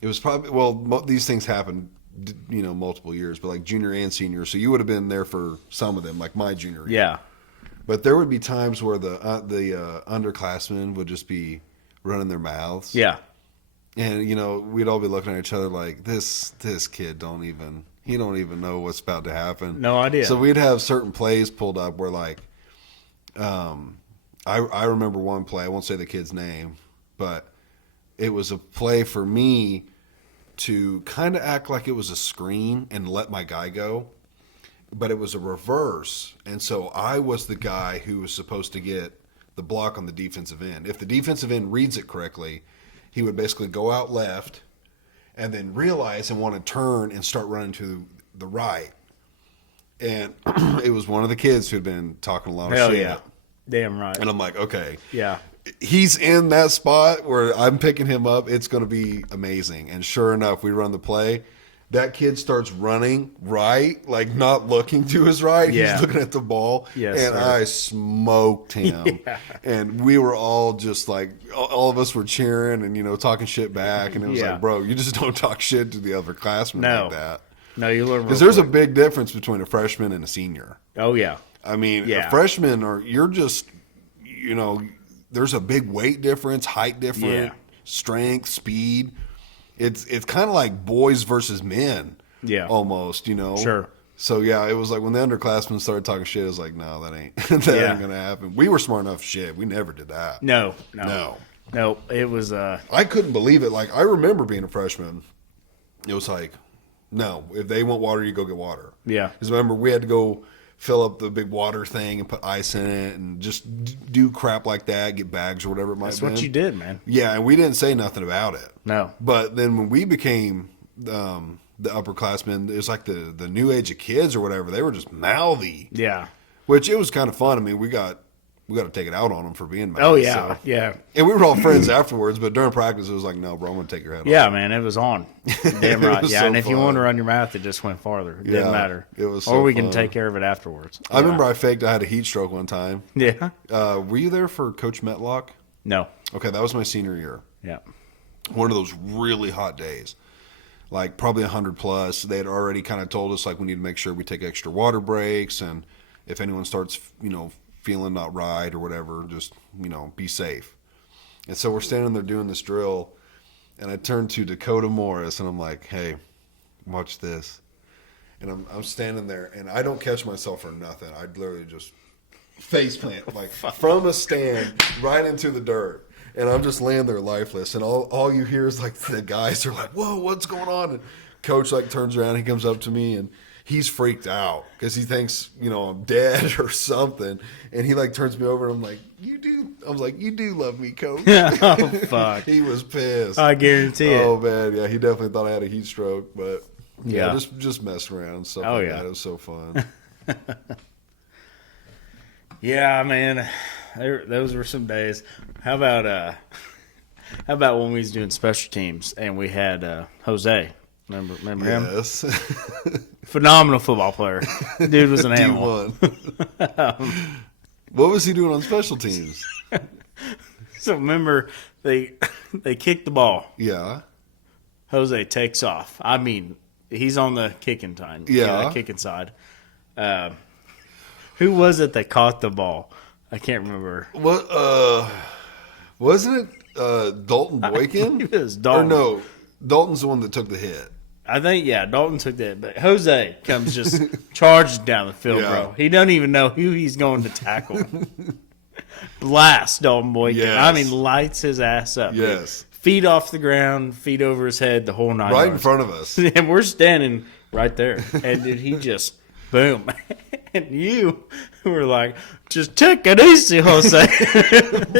it was probably, these things happened, multiple years, but like junior and senior. So you would have been there for some of them, like my junior year. Yeah. But there would be times where the underclassmen would just be running their mouths. Yeah. And, we'd all be looking at each other like, this kid don't even know what's about to happen. No idea. So we'd have certain plays pulled up where like, I remember one play, I won't say the kid's name, but it was a play for me to kind of act like it was a screen and let my guy go. But it was a reverse, and so I was the guy who was supposed to get the block on the defensive end. If the defensive end reads it correctly, he would basically go out left and then realize and want to turn and start running to the right. And it was one of the kids who had been talking a lot of Hell shit. yeah. Damn right. And I'm like, okay. Yeah. He's in that spot where I'm picking him up. It's going to be amazing. And sure enough, we run the play. That kid starts running right, like not looking to his right. Yeah. He's looking at the ball. Yes, and sir. I smoked him. Yeah. And we were all just like, all of us were cheering and, talking shit back. And it was Yeah. like, bro, you just don't talk shit to the other classmen like that. No, you learn Because there's a big difference between a freshman and a senior. Oh, yeah. I mean, Yeah. a freshman, you're just, there's a big weight difference, height difference, Yeah. strength, speed. It's kind of like boys versus men. Yeah. Almost, Sure. So yeah, it was like when the underclassmen started talking shit, it was like, no, that ain't Yeah. ain't gonna happen. We were smart enough shit. We never did that. No. No. It was I couldn't believe it. Like I remember being a freshman. It was like, no, if they want water, you go get water. Yeah. Because remember, we had to go fill up the big water thing and put ice in it and just do crap like that, get bags or whatever it might That's have been. what you did, man. Yeah, and we didn't say nothing about it. No. But then when we became the upperclassmen, it was like the new age of kids or whatever. They were just mouthy, Yeah. which it was kind of fun. I mean, we got to take it out on them for being mouthy. Oh, yeah. so. Yeah. And we were all friends afterwards, but during practice, it was like, no, bro, I'm going to take your head off. Yeah, man, it was on. Damn It right. was Yeah, so and if you fun. want to run your mouth, it just went farther. It Yeah, didn't matter. it was or so we can fun. take care of it afterwards. I remember I faked I had a heat stroke one time. Yeah. Were you there for Coach Metlock? No. Okay, that was my senior year. Yeah. One of those really hot days, like probably 100 plus. They had already kind of told us like we need to make sure we take extra water breaks, and if anyone starts, feeling not right or whatever, just be safe. And so we're standing there doing this drill, and I turned to Dakota Morris, and I'm like, hey, watch this. And I'm standing there, and I don't catch myself or nothing. I literally just face plant, like from a stand right into the dirt. And I'm just laying there lifeless. And all you hear is like the guys are like, whoa, what's going on? And Coach like turns around, he comes up to me, and he's freaked out because he thinks, I'm dead or something. And he like turns me over and I'm like, you do love me, coach. Oh, fuck. He was pissed. I guarantee it. Oh, man. Yeah, he definitely thought I had a heat stroke, but Yeah. just messing around and stuff Oh, like yeah. that. It was so fun. Yeah, man. Those were some days. How about when we was doing special teams and we had Jose? Remember him? Yes. Phenomenal football player. Dude was an animal. D1. What was he doing on special teams? So remember they kicked the ball. Yeah. Jose takes off. I mean, he's on the kicking time. Yeah. Kicking side. Who was it that caught the ball? I can't remember. What? Wasn't it Dalton Boykin? It was Dalton. Or no, Dalton's the one that took the hit. I think, Dalton took that. But Jose comes just charging down the field, Yeah. bro. He doesn't even know who he's going to tackle. Blast Dalton Boykin. Yes. I mean, lights his ass up. Yes. Dude. Feet off the ground, feet over his head, the whole nine Right in yards. front of us. And we're standing right there. And dude, he just, boom. And you were like, just take it easy, Jose.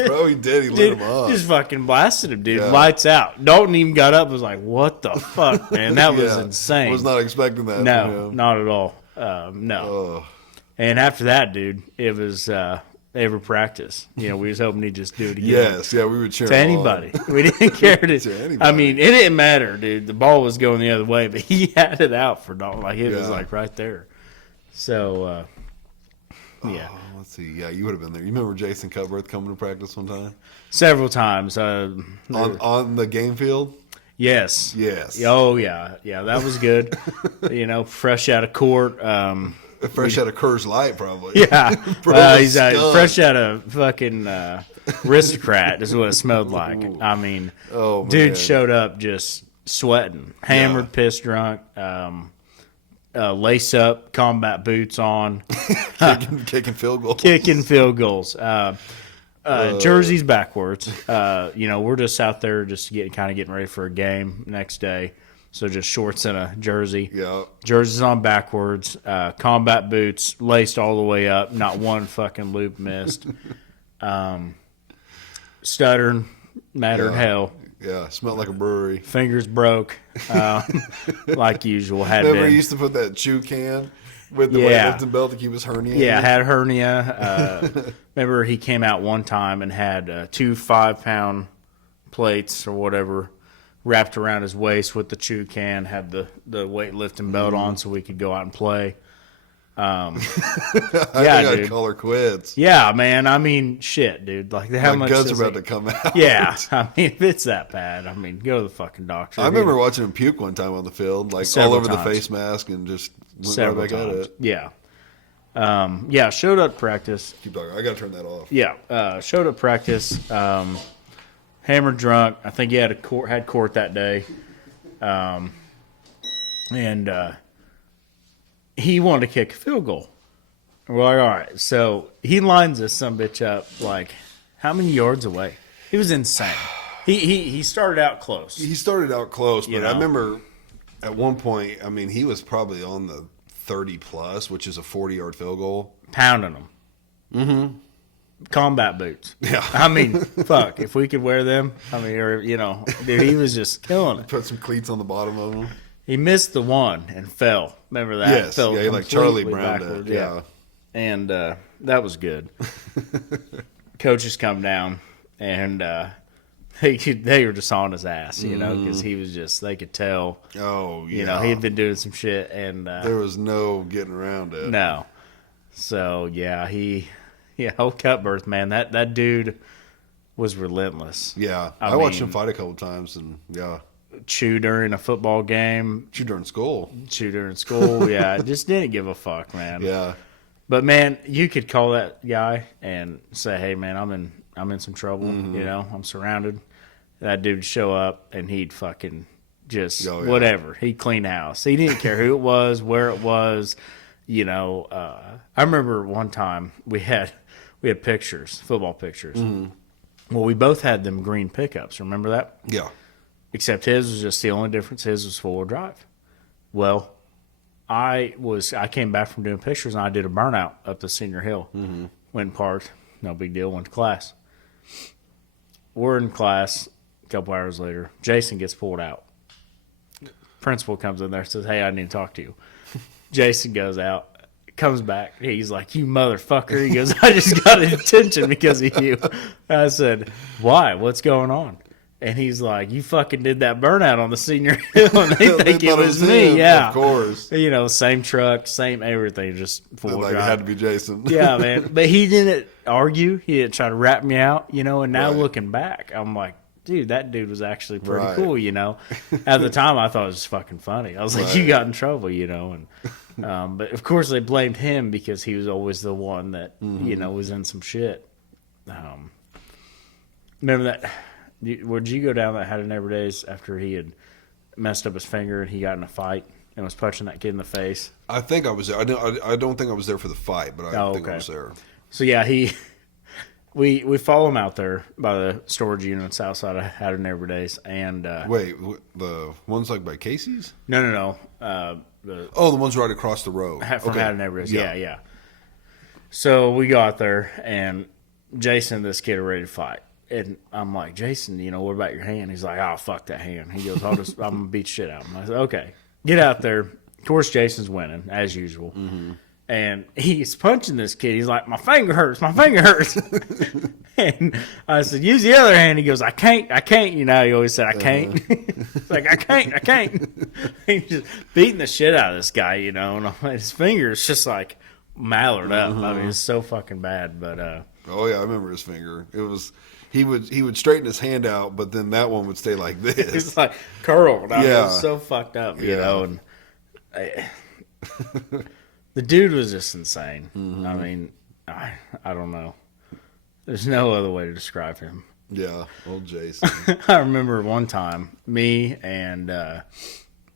Bro, he did. He lit Dude, him up. just fucking blasted him, dude. Yeah. Lights out. Dalton even got up and was like, what the fuck, man? That was Yeah. insane. Was not expecting that. No, from him. not at all. No. Oh, And after that, dude, it was every practice. We was hoping he'd just do it again. yes. Yeah, we would cheer To him anybody. We didn't care to. To anybody. I mean, it didn't matter, dude. The ball was going the other way, but he had it out for Dalton. Like, it was Yeah. like right there. So, yeah. Oh, let's see. Yeah, you would have been there. You remember Jason Cutworth coming to practice one time? Several times. On the game field? Yes. Yes. Oh, yeah. Yeah, that was good. Fresh out of court. Fresh out of Coors Light, probably. Yeah. Bro, He's skunk. fresh out of fucking aristocrat is what it smelled like. I mean, Oh, man. dude showed up just sweating, hammered, pissed drunk, lace up, combat boots on, Kicking field goals. kicking field goals. Jerseys backwards. We're just out there just getting ready for a game next day. So just shorts and a jersey. Yeah. Jerseys on backwards, combat boots laced all the way up, not one fucking loop missed. Stuttering, madder than hell. Yeah. Smelled like a brewery. Fingers broke, like usual. Remember, he used to put that chew can with the weightlifting belt to keep his hernia. Yeah, had hernia. Remember, he came out one time and had 2 5-pound plates or whatever wrapped around his waist with the chew can. Had the weightlifting belt on so we could go out and play. I Yeah, think dude. I'd call her quits. Yeah, man. I mean, shit, dude. Like, how My much guts are does about it- to come out. Yeah, I mean, if it's that bad, I mean, go to the fucking doctor. I remember watching him puke one time on the field, like Several all over times. the face mask, and just went several right back at times. it. Yeah. Showed up practice. Keep talking. I got to turn that off. Yeah, showed up practice. Hammered drunk. I think he had court that day. And he wanted to kick a field goal. We're like, all right. So he lines this sumbitch up like how many yards away? It was insane. He started out close. He started out close, but You know? I remember at one point, I mean, he was probably on the 30 plus, which is a 40-yard field goal. Pounding them. Mm-hmm. Combat boots. Yeah. I mean, fuck. If we could wear them, I mean, or, dude, he was just killing it. Put some cleats on the bottom of them. He missed the one and fell. Remember that? Yes. Fell Yeah, he like Charlie completely Browned backwards, it. Yeah. And that was good. Coaches come down, and they were just on his ass, because he was just, they could tell, Oh, yeah. he had been doing some shit, and There was no getting around it. no. So, old Cutbirth, man, that dude was relentless. Yeah. I I watched mean- him fight a couple times, and yeah. Chew during a football game, You during school. chew during school, just didn't give a fuck, man. Yeah. But man, you could call that guy and say, "Hey, man, I'm in some trouble. I'm surrounded." That dude'd show up and he'd fucking just whatever. He'd clean house. He didn't care who it was, where it was. I remember one time we had pictures, football pictures. Well, we both had them green pickups. Remember that? Yeah. Except his was just the only difference. His was 4-wheel drive. Well, I came back from doing pictures and I did a burnout up the Senior Hill. Mm-hmm. Went and parked. No big deal. Went to class. We're in class. A couple hours later, Jason gets pulled out. Principal comes in there and says, "Hey, I need to talk to you." Jason goes out. Comes back. He's like, "You motherfucker." He goes, "I just got detention because of you." I said, "Why? What's going on?" And he's like, "You fucking did that burnout on the Senior Hill, and they think it was me." Him, yeah, of course. You know, same truck, same everything, just full like drive. It had to be Jason. Yeah, man. But he didn't argue. He didn't try to rat me out, you know. And now Right. looking back, I'm like, dude, that dude was actually pretty Right. cool, you know. At the time, I thought it was fucking funny. I was like, Right. you got in trouble, you know. And but of course, they blamed him because he was always the one that you know was in some shit. Remember that? Would you go down that Had It Never Days after he had messed up his finger and he got in a fight and was punching that kid in the face? I think I was there. I don't think I was there for the fight, but I think I was there. So yeah, we follow him out there by the storage units outside of Had It Never Days, and Wait, the ones like by Casey's? no, the Oh, the ones right across the road. from Had It Never Days, yeah. So we go out there, and Jason and this kid are ready to fight. And I'm like, "Jason, you know, what about your hand?" He's like, "Oh, fuck that hand." He goes, I'm going to beat the shit out of him. I said, "Okay, get out there." Of course, Jason's winning, as usual. Mm-hmm. And he's punching this kid. He's like, "My finger hurts, my finger hurts." And I said, "Use the other hand." He goes, I can't. You know, he always said, "I can't." It's like, I can't. He's just beating the shit out of this guy, you know. And his finger is just like mallered up. I mean, it's so fucking bad. But, Oh yeah, I remember his finger. It was he would straighten his hand out, but then that one would stay like this. it's like curled. I mean, Yeah. it was so fucked up, you Yeah. know. And the dude was just insane. Mm-hmm. I mean, I don't know. There's no other way to describe him. Yeah, old Jason. I remember one time, me and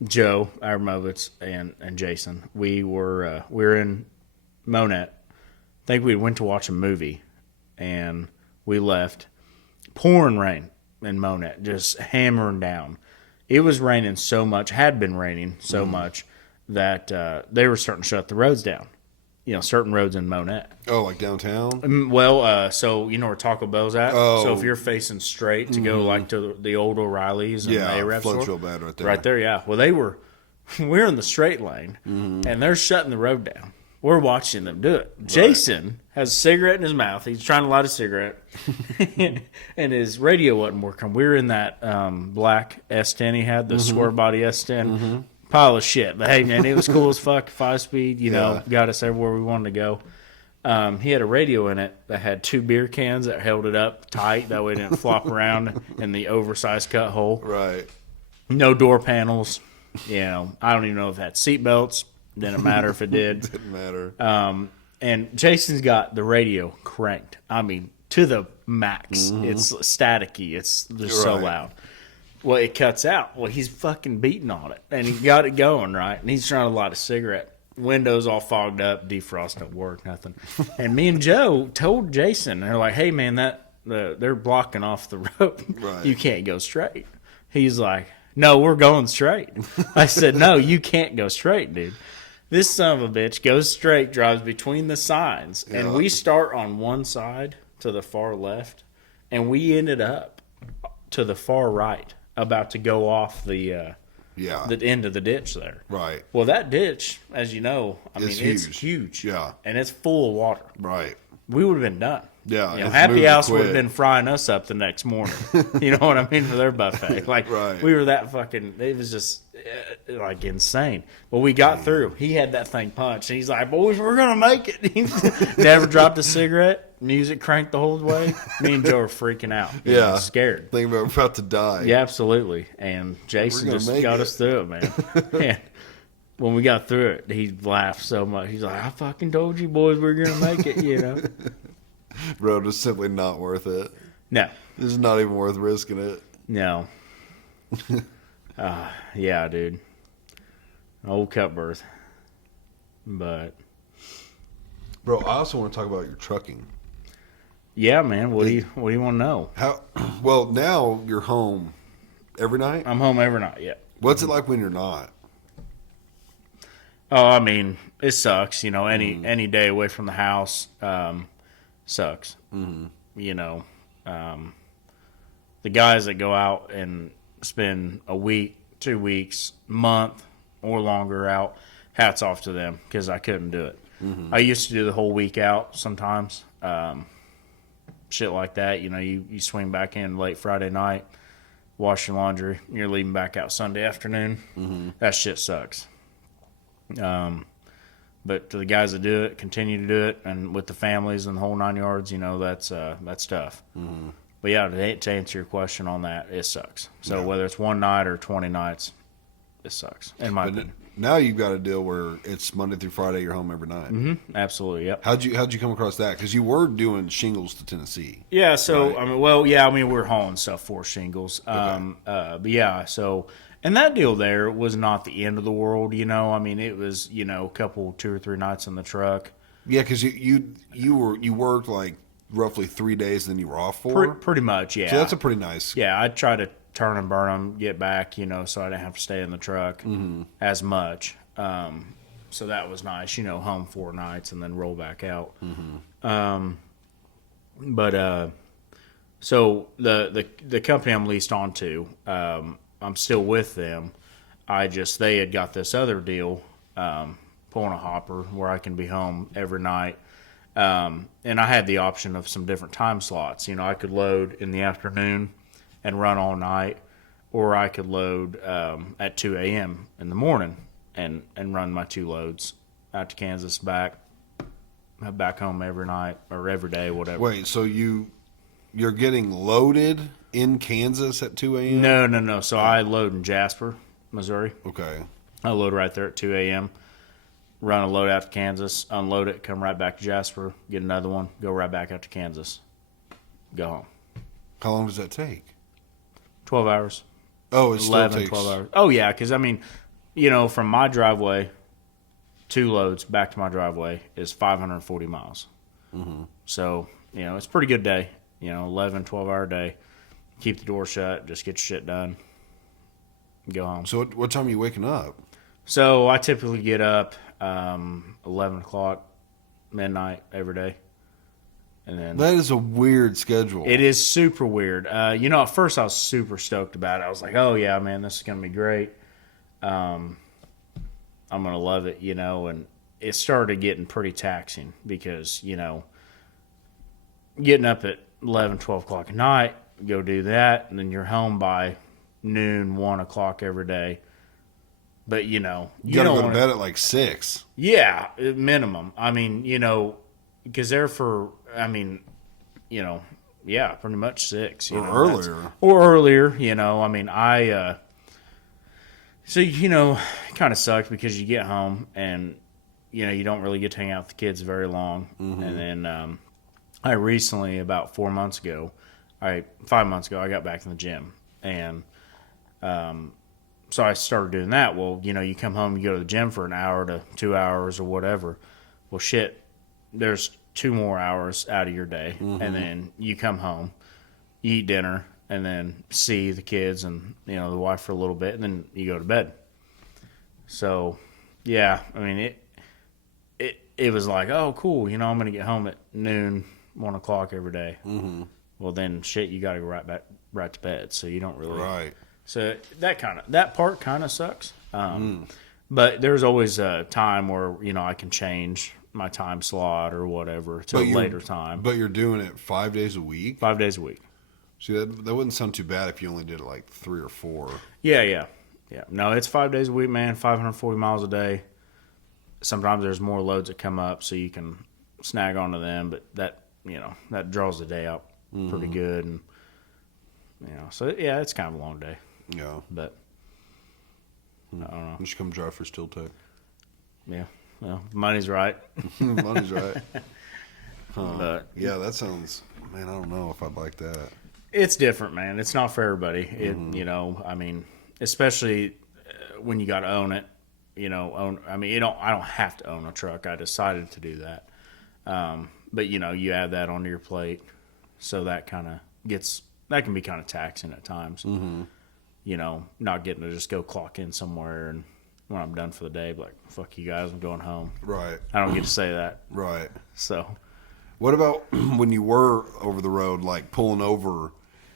Joe Aramovitz and Jason, we were in Monet. I think we went to watch a movie, and we left. Pouring rain in Monet, just hammering down. It was raining so much, had been raining so much that they were starting to shut the roads down. You know, certain roads in Monet. Oh, like downtown? Well, so you know where Taco Bell's at? Oh. So if you're facing straight to go like to the old O'Reilly's and the Yeah, Arab floats store. real bad right there. Right there, yeah. Well, we're in the straight lane, and they're shutting the road down. We're watching them do it. Jason has a cigarette in his mouth. He's trying to light a cigarette, and his radio wasn't working. We were in that black S10 he had, the square body S10. Pile of shit. But hey, man, it was cool as fuck. 5-speed, you know, got us everywhere we wanted to go. He had a radio in it that had 2 beer cans that held it up tight. That way it didn't flop around in the oversized cut hole. Right. No door panels. You know, I don't even know if it had seat belts. Didn't matter if it did. Didn't matter. And Jason's got the radio cranked. I mean, to the max. It's staticky. It's just so Right. loud. Well, it cuts out. Well, he's fucking beating on it. And he got it going, right? And he's trying to light a cigarette. Windows all fogged up. Defrost don't work, nothing. And me and Joe told Jason, they're like, "Hey, man, they're blocking off the road. Right. You can't go straight." He's like, "No, we're going straight." I said, "No, you can't go straight, dude. This son of a bitch goes straight, drives between the signs, and we start on one side to the far left, and we ended up to the far right, about to go off the end of the ditch there. Right. Well, that ditch, as you know, it's huge. huge. Yeah. And it's full of water. Right. We would have been done. Yeah, You know, it's Happy moving House would quick. have been frying us up the next morning. You know what I mean? For their buffet. Like, Right. we were that fucking, it was just like insane. Well, we got through. He had that thing punched. And he's like, "Boys, we're going to make it." He never dropped a cigarette. Music cranked the whole way. Me and Joe were freaking out. You know, Yeah. scared. Thinking about to die. Yeah, absolutely. And Jason gonna just make got it. us through it, man. And when we got through it, he laughed so much. He's like, "I fucking told you boys we were going to make it," you know? Road is simply not worth it. No. It's not even worth risking it. No. Yeah, dude. Old Cutbirth. But, Bro, I also want to talk about your trucking. yeah, man, what do you want to know? How? Well, now you're home every night. I'm home every night, yeah. What's it like when you're not? Oh, I mean, it sucks. You know, any day away from the house sucks. Mm-hmm. You know, the guys that go out and spend a week, 2 weeks, month, or longer out, hats off to them because I couldn't do it. Mm-hmm. I used to do the whole week out sometimes. Shit like that. You know, you swing back in late Friday night, wash your laundry, you're leaving back out Sunday afternoon. Mm-hmm. That shit sucks. But to the guys that do it, continue to do it, and with the families and the whole 9 yards, you know, that's tough. Mm-hmm. But yeah, to answer your question on that, it sucks. So whether it's one night or 20 nights, it sucks. In my opinion. Now you've got a deal where it's Monday through Friday, you're home every night. Mm-hmm. Absolutely, yep. How'd you come across that? Because you were doing shingles to Tennessee. Yeah, so right? I mean, we're hauling stuff for shingles. Okay. But yeah, so and that deal there was not the end of the world. You know, I mean, it was a couple 2 or 3 nights in the truck. Yeah, because you worked like roughly 3 days, then you were off for pretty much. Yeah, so that's a pretty nice. Yeah, I try to turn and burn them, get back, so I didn't have to stay in the truck as much. So that was nice, home 4 nights and then roll back out. Mm-hmm. So the company I'm leased on to, I'm still with them. They had got this other deal, pulling a hopper where I can be home every night. And I had the option of some different time slots. I could load in the afternoon and run all night, or I could load at 2 a.m. in the morning and run my 2 loads out to Kansas, back home every night or every day, whatever. Wait, so you're getting loaded in Kansas at 2 a.m.? No. So I load in Jasper, Missouri. Okay. I load right there at 2 a.m., run a load out to Kansas, unload it, come right back to Jasper, get another one, go right back out to Kansas, go home. How long does that take? 12 hours. Oh, it 11, still takes 12 hours. Oh, yeah, because, I mean, from my driveway, 2 loads back to my driveway is 540 miles. Mm-hmm. So, it's a pretty good day. 11, 12-hour day. Keep the door shut, just get your shit done, go home. So what time are you waking up? So I typically get up 11 o'clock, midnight every day. And then that is a weird schedule. It is super weird. At first I was super stoked about it. I was like, oh, yeah, man, this is going to be great. I'm going to love it, and it started getting pretty taxing because, getting up at 11, 12 o'clock at night, go do that, and then you're home by noon, 1 o'clock every day. But, you gotta go to bed at like 6. Yeah, minimum. I mean, because they're pretty much 6. Or earlier. Or earlier, I mean, it kind of sucks because you get home and, you don't really get to hang out with the kids very long. Mm-hmm. And then I recently, about 5 months ago, I got back in the gym. And so I started doing that. Well, you come home, you go to the gym for an hour to 2 hours or whatever. Well, shit, there's 2 more hours out of your day. Mm-hmm. And then you come home, you eat dinner, and then see the kids and, the wife for a little bit, and then you go to bed. So, yeah, I mean, it was like, oh, cool, I'm going to get home at noon, 1 o'clock every day. Mm-hmm. Well, then, shit, you got to go right to bed, so you don't really... Right. So that part kind of sucks. But there's always a time where, I can change my time slot or whatever to a later time. But you're doing it 5 days a week? 5 days a week. See, that wouldn't sound too bad if you only did it like 3 or 4. Yeah. No, it's 5 days a week, man. 540 miles a day. Sometimes there's more loads that come up, so you can snag onto them. But that draws the day out pretty good, and so yeah, it's kind of a long day. Yeah, but I don't know. You should come drive for Steel Tech. Yeah, well, money's right. Money's right. Huh. But yeah, that sounds. Man, I don't know if I'd like that. It's different, man. It's not for everybody. I mean, especially when you got to own it. I don't have to own a truck. I decided to do that. But you add that onto your plate, so that can be kind of taxing at times. Mm-hmm. Not getting to just go clock in somewhere and when I'm done for the day, like, fuck you guys, I'm going home. Right. I don't get to say that. Right. So, what about when you were over the road, like pulling over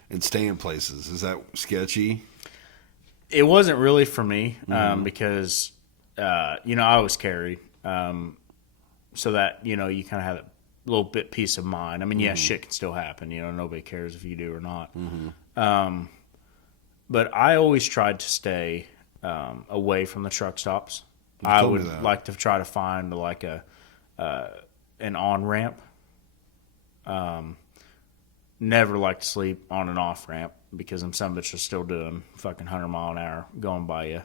and staying places? Is that sketchy? it wasn't really for me because, I was carried. So that, you kind of have a little bit peace of mind. I mean, yeah, shit can still happen. Nobody cares if you do or not. But I always tried to stay away from the truck stops. I would like to try to find like an on-ramp. Never like to sleep on an off-ramp because them some bitches are still doing fucking 100 mile an hour going by you.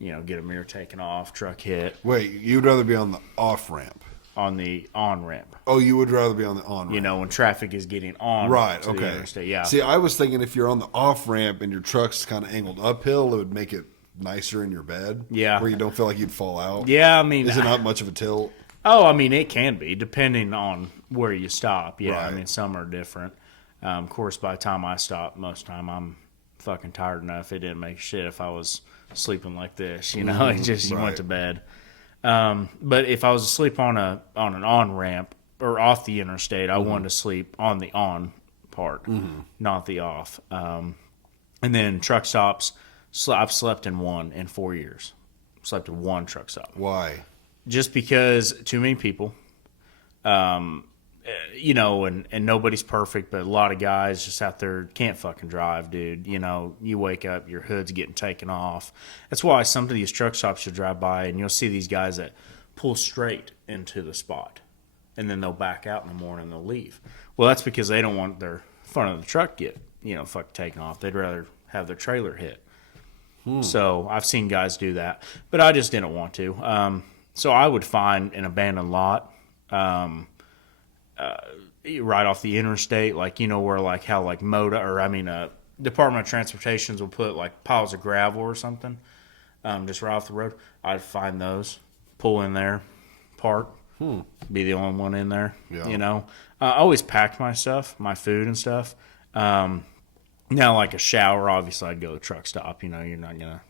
Get a mirror taken off, truck hit. Wait, you'd rather be on the off-ramp? On the on-ramp. Oh, you would rather be on the on-ramp. When traffic is getting on right, to okay. the interstate. Yeah. See, I was thinking if you're on the off-ramp and your truck's kind of angled uphill, it would make it nicer in your bed. Yeah. Where you don't feel like you'd fall out. Yeah, I mean... Is it not much of a tilt? Oh, I mean, it can be, depending on where you stop. Yeah, Right. I mean, some are different. Of course, by the time I stop, most of the time I'm fucking tired enough. It didn't make shit if I was sleeping like this, It just, you went to bed. But if I was asleep on an on-ramp or off the interstate, I wanted to sleep on the on part, not the off. And then truck stops, I've slept in one in 4 years. Slept in one truck stop. Why? Just because too many people, and nobody's perfect, but a lot of guys just out there can't fucking drive, dude. You wake up, your hood's getting taken off. That's why some of these truck stops you'll drive by and you'll see these guys that pull straight into the spot and then they'll back out in the morning and they'll leave. Well, that's because they don't want their front of the truck get, fucking taken off. They'd rather have their trailer hit. So I've seen guys do that, but I just didn't want to. So I would find an abandoned lot, right off the interstate, like, where like how like MoDOT, Department of Transportations will put like piles of gravel or something, just right off the road. I'd find those, pull in there, park, be the only one in there, I always packed my stuff, my food and stuff. Now like a shower, obviously I'd go to a truck stop, you're not going to,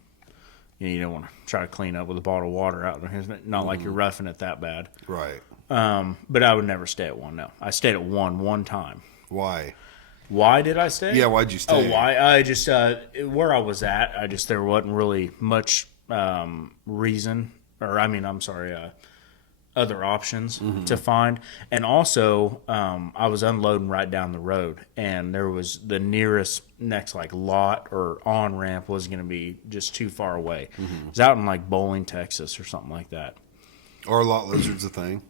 you don't want to try to clean up with a bottle of water out there. It's not like you're roughing it that bad. Right. But I would never stay at one, no. I stayed at one time. Why? Why did I stay? Yeah, why'd you stay? Oh, why? I just, where I was at, there wasn't really much reason, other options to find. And also, I was unloading right down the road, and there was the nearest next like lot or on ramp was going to be just too far away. It was out in like Bowling, Texas, or something like that. Are lot lizards a thing?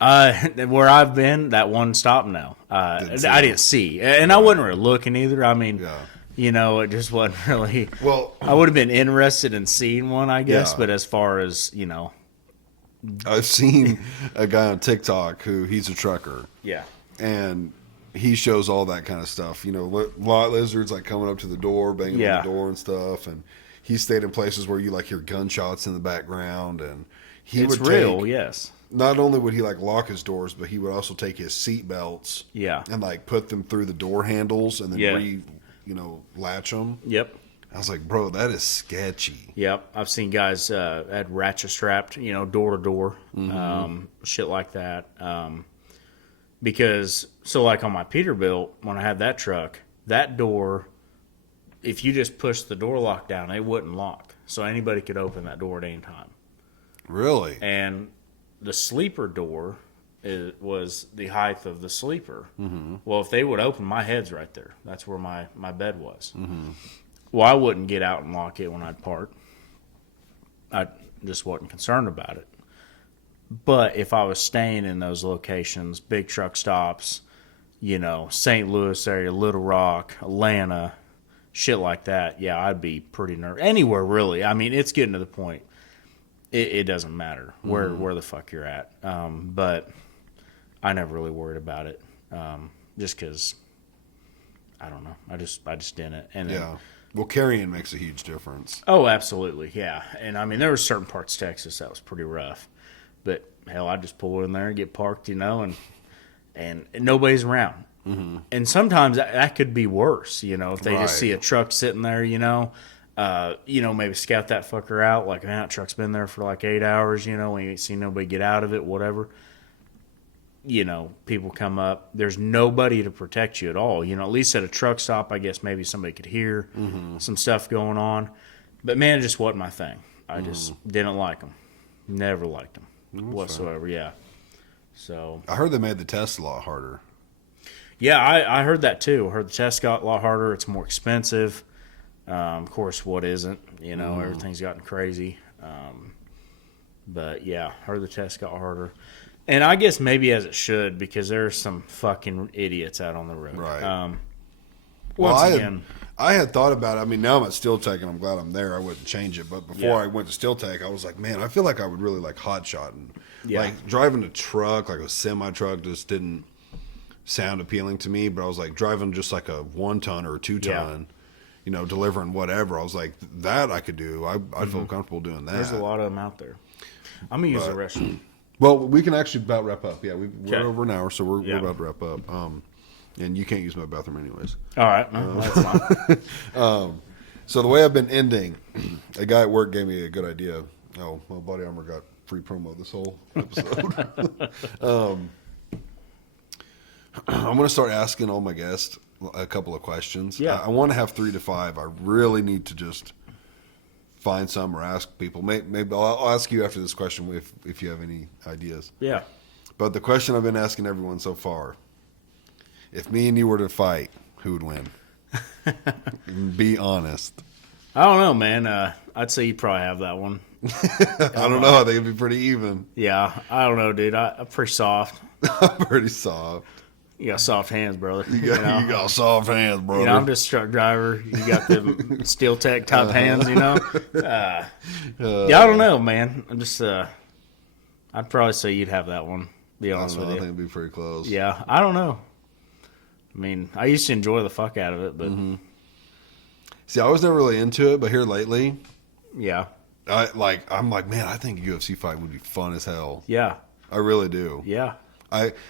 Where I've been, that one stop now. I didn't see, and I wasn't really looking either. I mean. Yeah. It just wasn't really. Well, I would have been interested in seeing one, I guess. Yeah. But as far as I've seen a guy on TikTok he's a trucker. Yeah. And he shows all that kind of stuff. Lot lizards like coming up to the door, banging on the door and stuff. And he stayed in places where you like hear gunshots in the background. And it's real, yes. Not only would he like lock his doors, but he would also take his seat belts. Yeah. And like put them through the door handles and then latch them. Yep. I was like, bro, that is sketchy. Yep. I've seen guys had ratchet strapped, door to door, shit like that. Because, so like on my Peterbilt, when I had that truck, that door, if you just pushed the door lock down, it wouldn't lock. So anybody could open that door at any time. Really? And the sleeper door was the height of the sleeper. Well, if they would open, my head's right there. That's where my bed was. Well, I wouldn't get out and lock it when I'd park. I just wasn't concerned about it. But if I was staying in those locations, big truck stops, St. Louis area, Little Rock, Atlanta, shit like that, yeah, I'd be pretty nervous. Anywhere, really. I mean, it's getting to the point. It doesn't matter where the fuck you're at. But I never really worried about it, just because, I don't know. I just didn't. And yeah. Well, carrying makes a huge difference. Oh, absolutely, yeah. And I mean, there were certain parts of Texas that was pretty rough. But hell, I just pull in there and get parked, and nobody's around. And sometimes that could be worse, if they just see a truck sitting there, Maybe scout that fucker out. Like, man, that truck's been there for like 8 hours, we ain't seen nobody get out of it, whatever. People come up. There's nobody to protect you at all. At least at a truck stop, I guess maybe somebody could hear some stuff going on. But, man, it just wasn't my thing. I just didn't like them. Never liked them whatsoever, yeah. So I heard they made the test a lot harder. Yeah, I heard that too. I heard the test got a lot harder. It's more expensive. Of course, what isn't? Everything's gotten crazy. But yeah, I heard the test got harder. And I guess maybe as it should, because there's some fucking idiots out on the road. Right. I had thought about it. I mean, now I'm at Steel Tech, and I'm glad I'm there. I wouldn't change it. But before I went to Steel Tech, I was like, man, I feel like I would really like hot shotting. Yeah. Like driving a truck, like a semi truck, just didn't sound appealing to me. But I was like driving just like a 1 ton or a 2 ton, delivering whatever. I was like, that I could do. I'd feel comfortable doing that. There's a lot of them out there. I'm gonna use the restroom. Well, we can actually about wrap up. Yeah, we're Okay. over an hour, so we're about to wrap up. And you can't use my bathroom anyways. All right, no, that's fine. So the way I've been ending, a guy at work gave me a good idea. Oh, well, Body Armor got free promo this whole episode. I'm going to start asking all my guests a couple of questions. Yeah. I want to have 3 to 5. I really need to just find some or ask people. Maybe I'll ask you after this question if you have any ideas. Yeah. But the question I've been asking everyone so far, if me and you were to fight, who would win? Be honest. I don't know, man. I'd say you probably have that one. I don't know. I think it'd be pretty even. Yeah, I don't know, dude. I'm pretty soft. I'm pretty soft. You got soft hands, brother. You got soft hands, brother. I'm just a truck driver. You got the Steel Tech type hands, Yeah, I don't know, man. I'm just, I'd probably say you'd have that one. Be honest with you. I think it'd be pretty close. Yeah, I don't know. I mean, I used to enjoy the fuck out of it, but See, I was never really into it, but here lately, yeah, I'm like, man, I think a UFC fight would be fun as hell. yeah, I really do. yeah.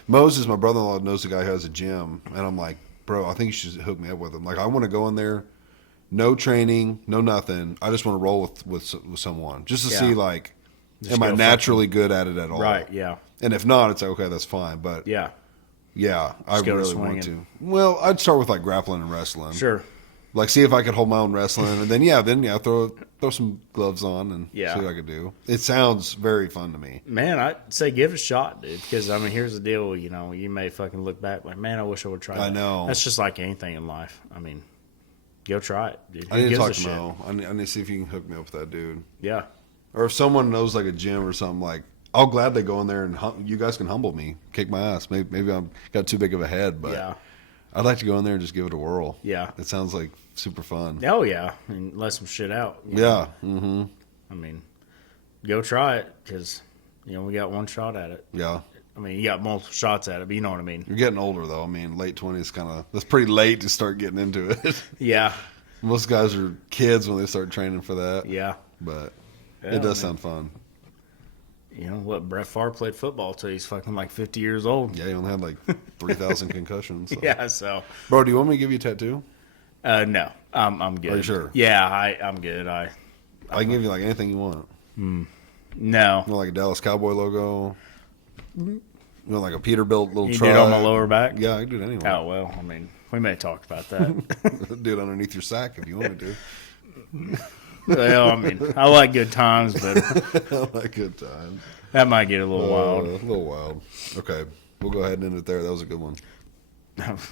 Moses, my brother-in-law, knows a guy who has a gym, and I'm like, bro, I think you should hook me up with him. Like, I want to go in there, no training, no nothing. I just want to roll with someone just to see, like, Just am I go naturally good at it at all? Right, yeah, And if not, it's like, okay, that's fine. But yeah, I go to really want swinging. to. Well, I'd start with like grappling and wrestling. sure. Like, see if I could hold my own wrestling, and then throw some gloves on and see what I could do. It sounds very fun to me. Man, I'd say give it a shot, dude. Because I mean, here's the deal. You may fucking look back like, man, I wish I would try. I know. That's just like anything in life. I mean, go try it, dude. I need to Who talk gives to a Mo. I need to see if you can hook me up with that dude. Yeah, Or if someone knows like a gym or something, like I'll gladly go in there and you guys can humble me, kick my ass. Maybe I'm got too big of a head, but yeah, I'd like to go in there and just give it a whirl. yeah. It sounds like super fun. Oh yeah, and let some shit out. Yeah. Mm-hmm. I mean, go try it because we got one shot at it. Yeah. I mean, you got multiple shots at it, but you know what I mean. You're getting older though. I mean, late 20s that's pretty late to start getting into it. Yeah, Most guys are kids when they start training for that. yeah. But Yeah, it does man. sound fun. What? Brett Favre played football till he's fucking like 50 years old. Yeah, he only had like 3,000 concussions. So. Yeah. So, Bro, do you want me to give you a tattoo? no, I'm good. Are you sure? Yeah, I'm good. I can give you like anything you want. No. You want like a Dallas Cowboy logo? You want like a Peterbilt little You truck? did on my lower back? Yeah, I can do it anyway. Oh, well, I mean, we may talk about that. Do it underneath your sack if you want me to. Well, I mean, I like good times, but I like good time. that might get a little wild. A little wild. Okay, we'll go ahead and end it there. That was a good one.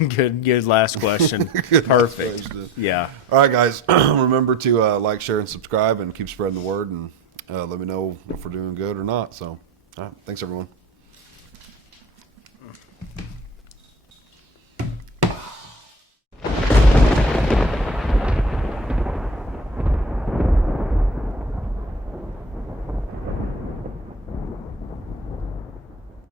Good last question. Perfect. question. Yeah. All right, guys. Remember to like, share, and subscribe, and keep spreading the word. And let me know if we're doing good or not. So, all right, thanks, everyone.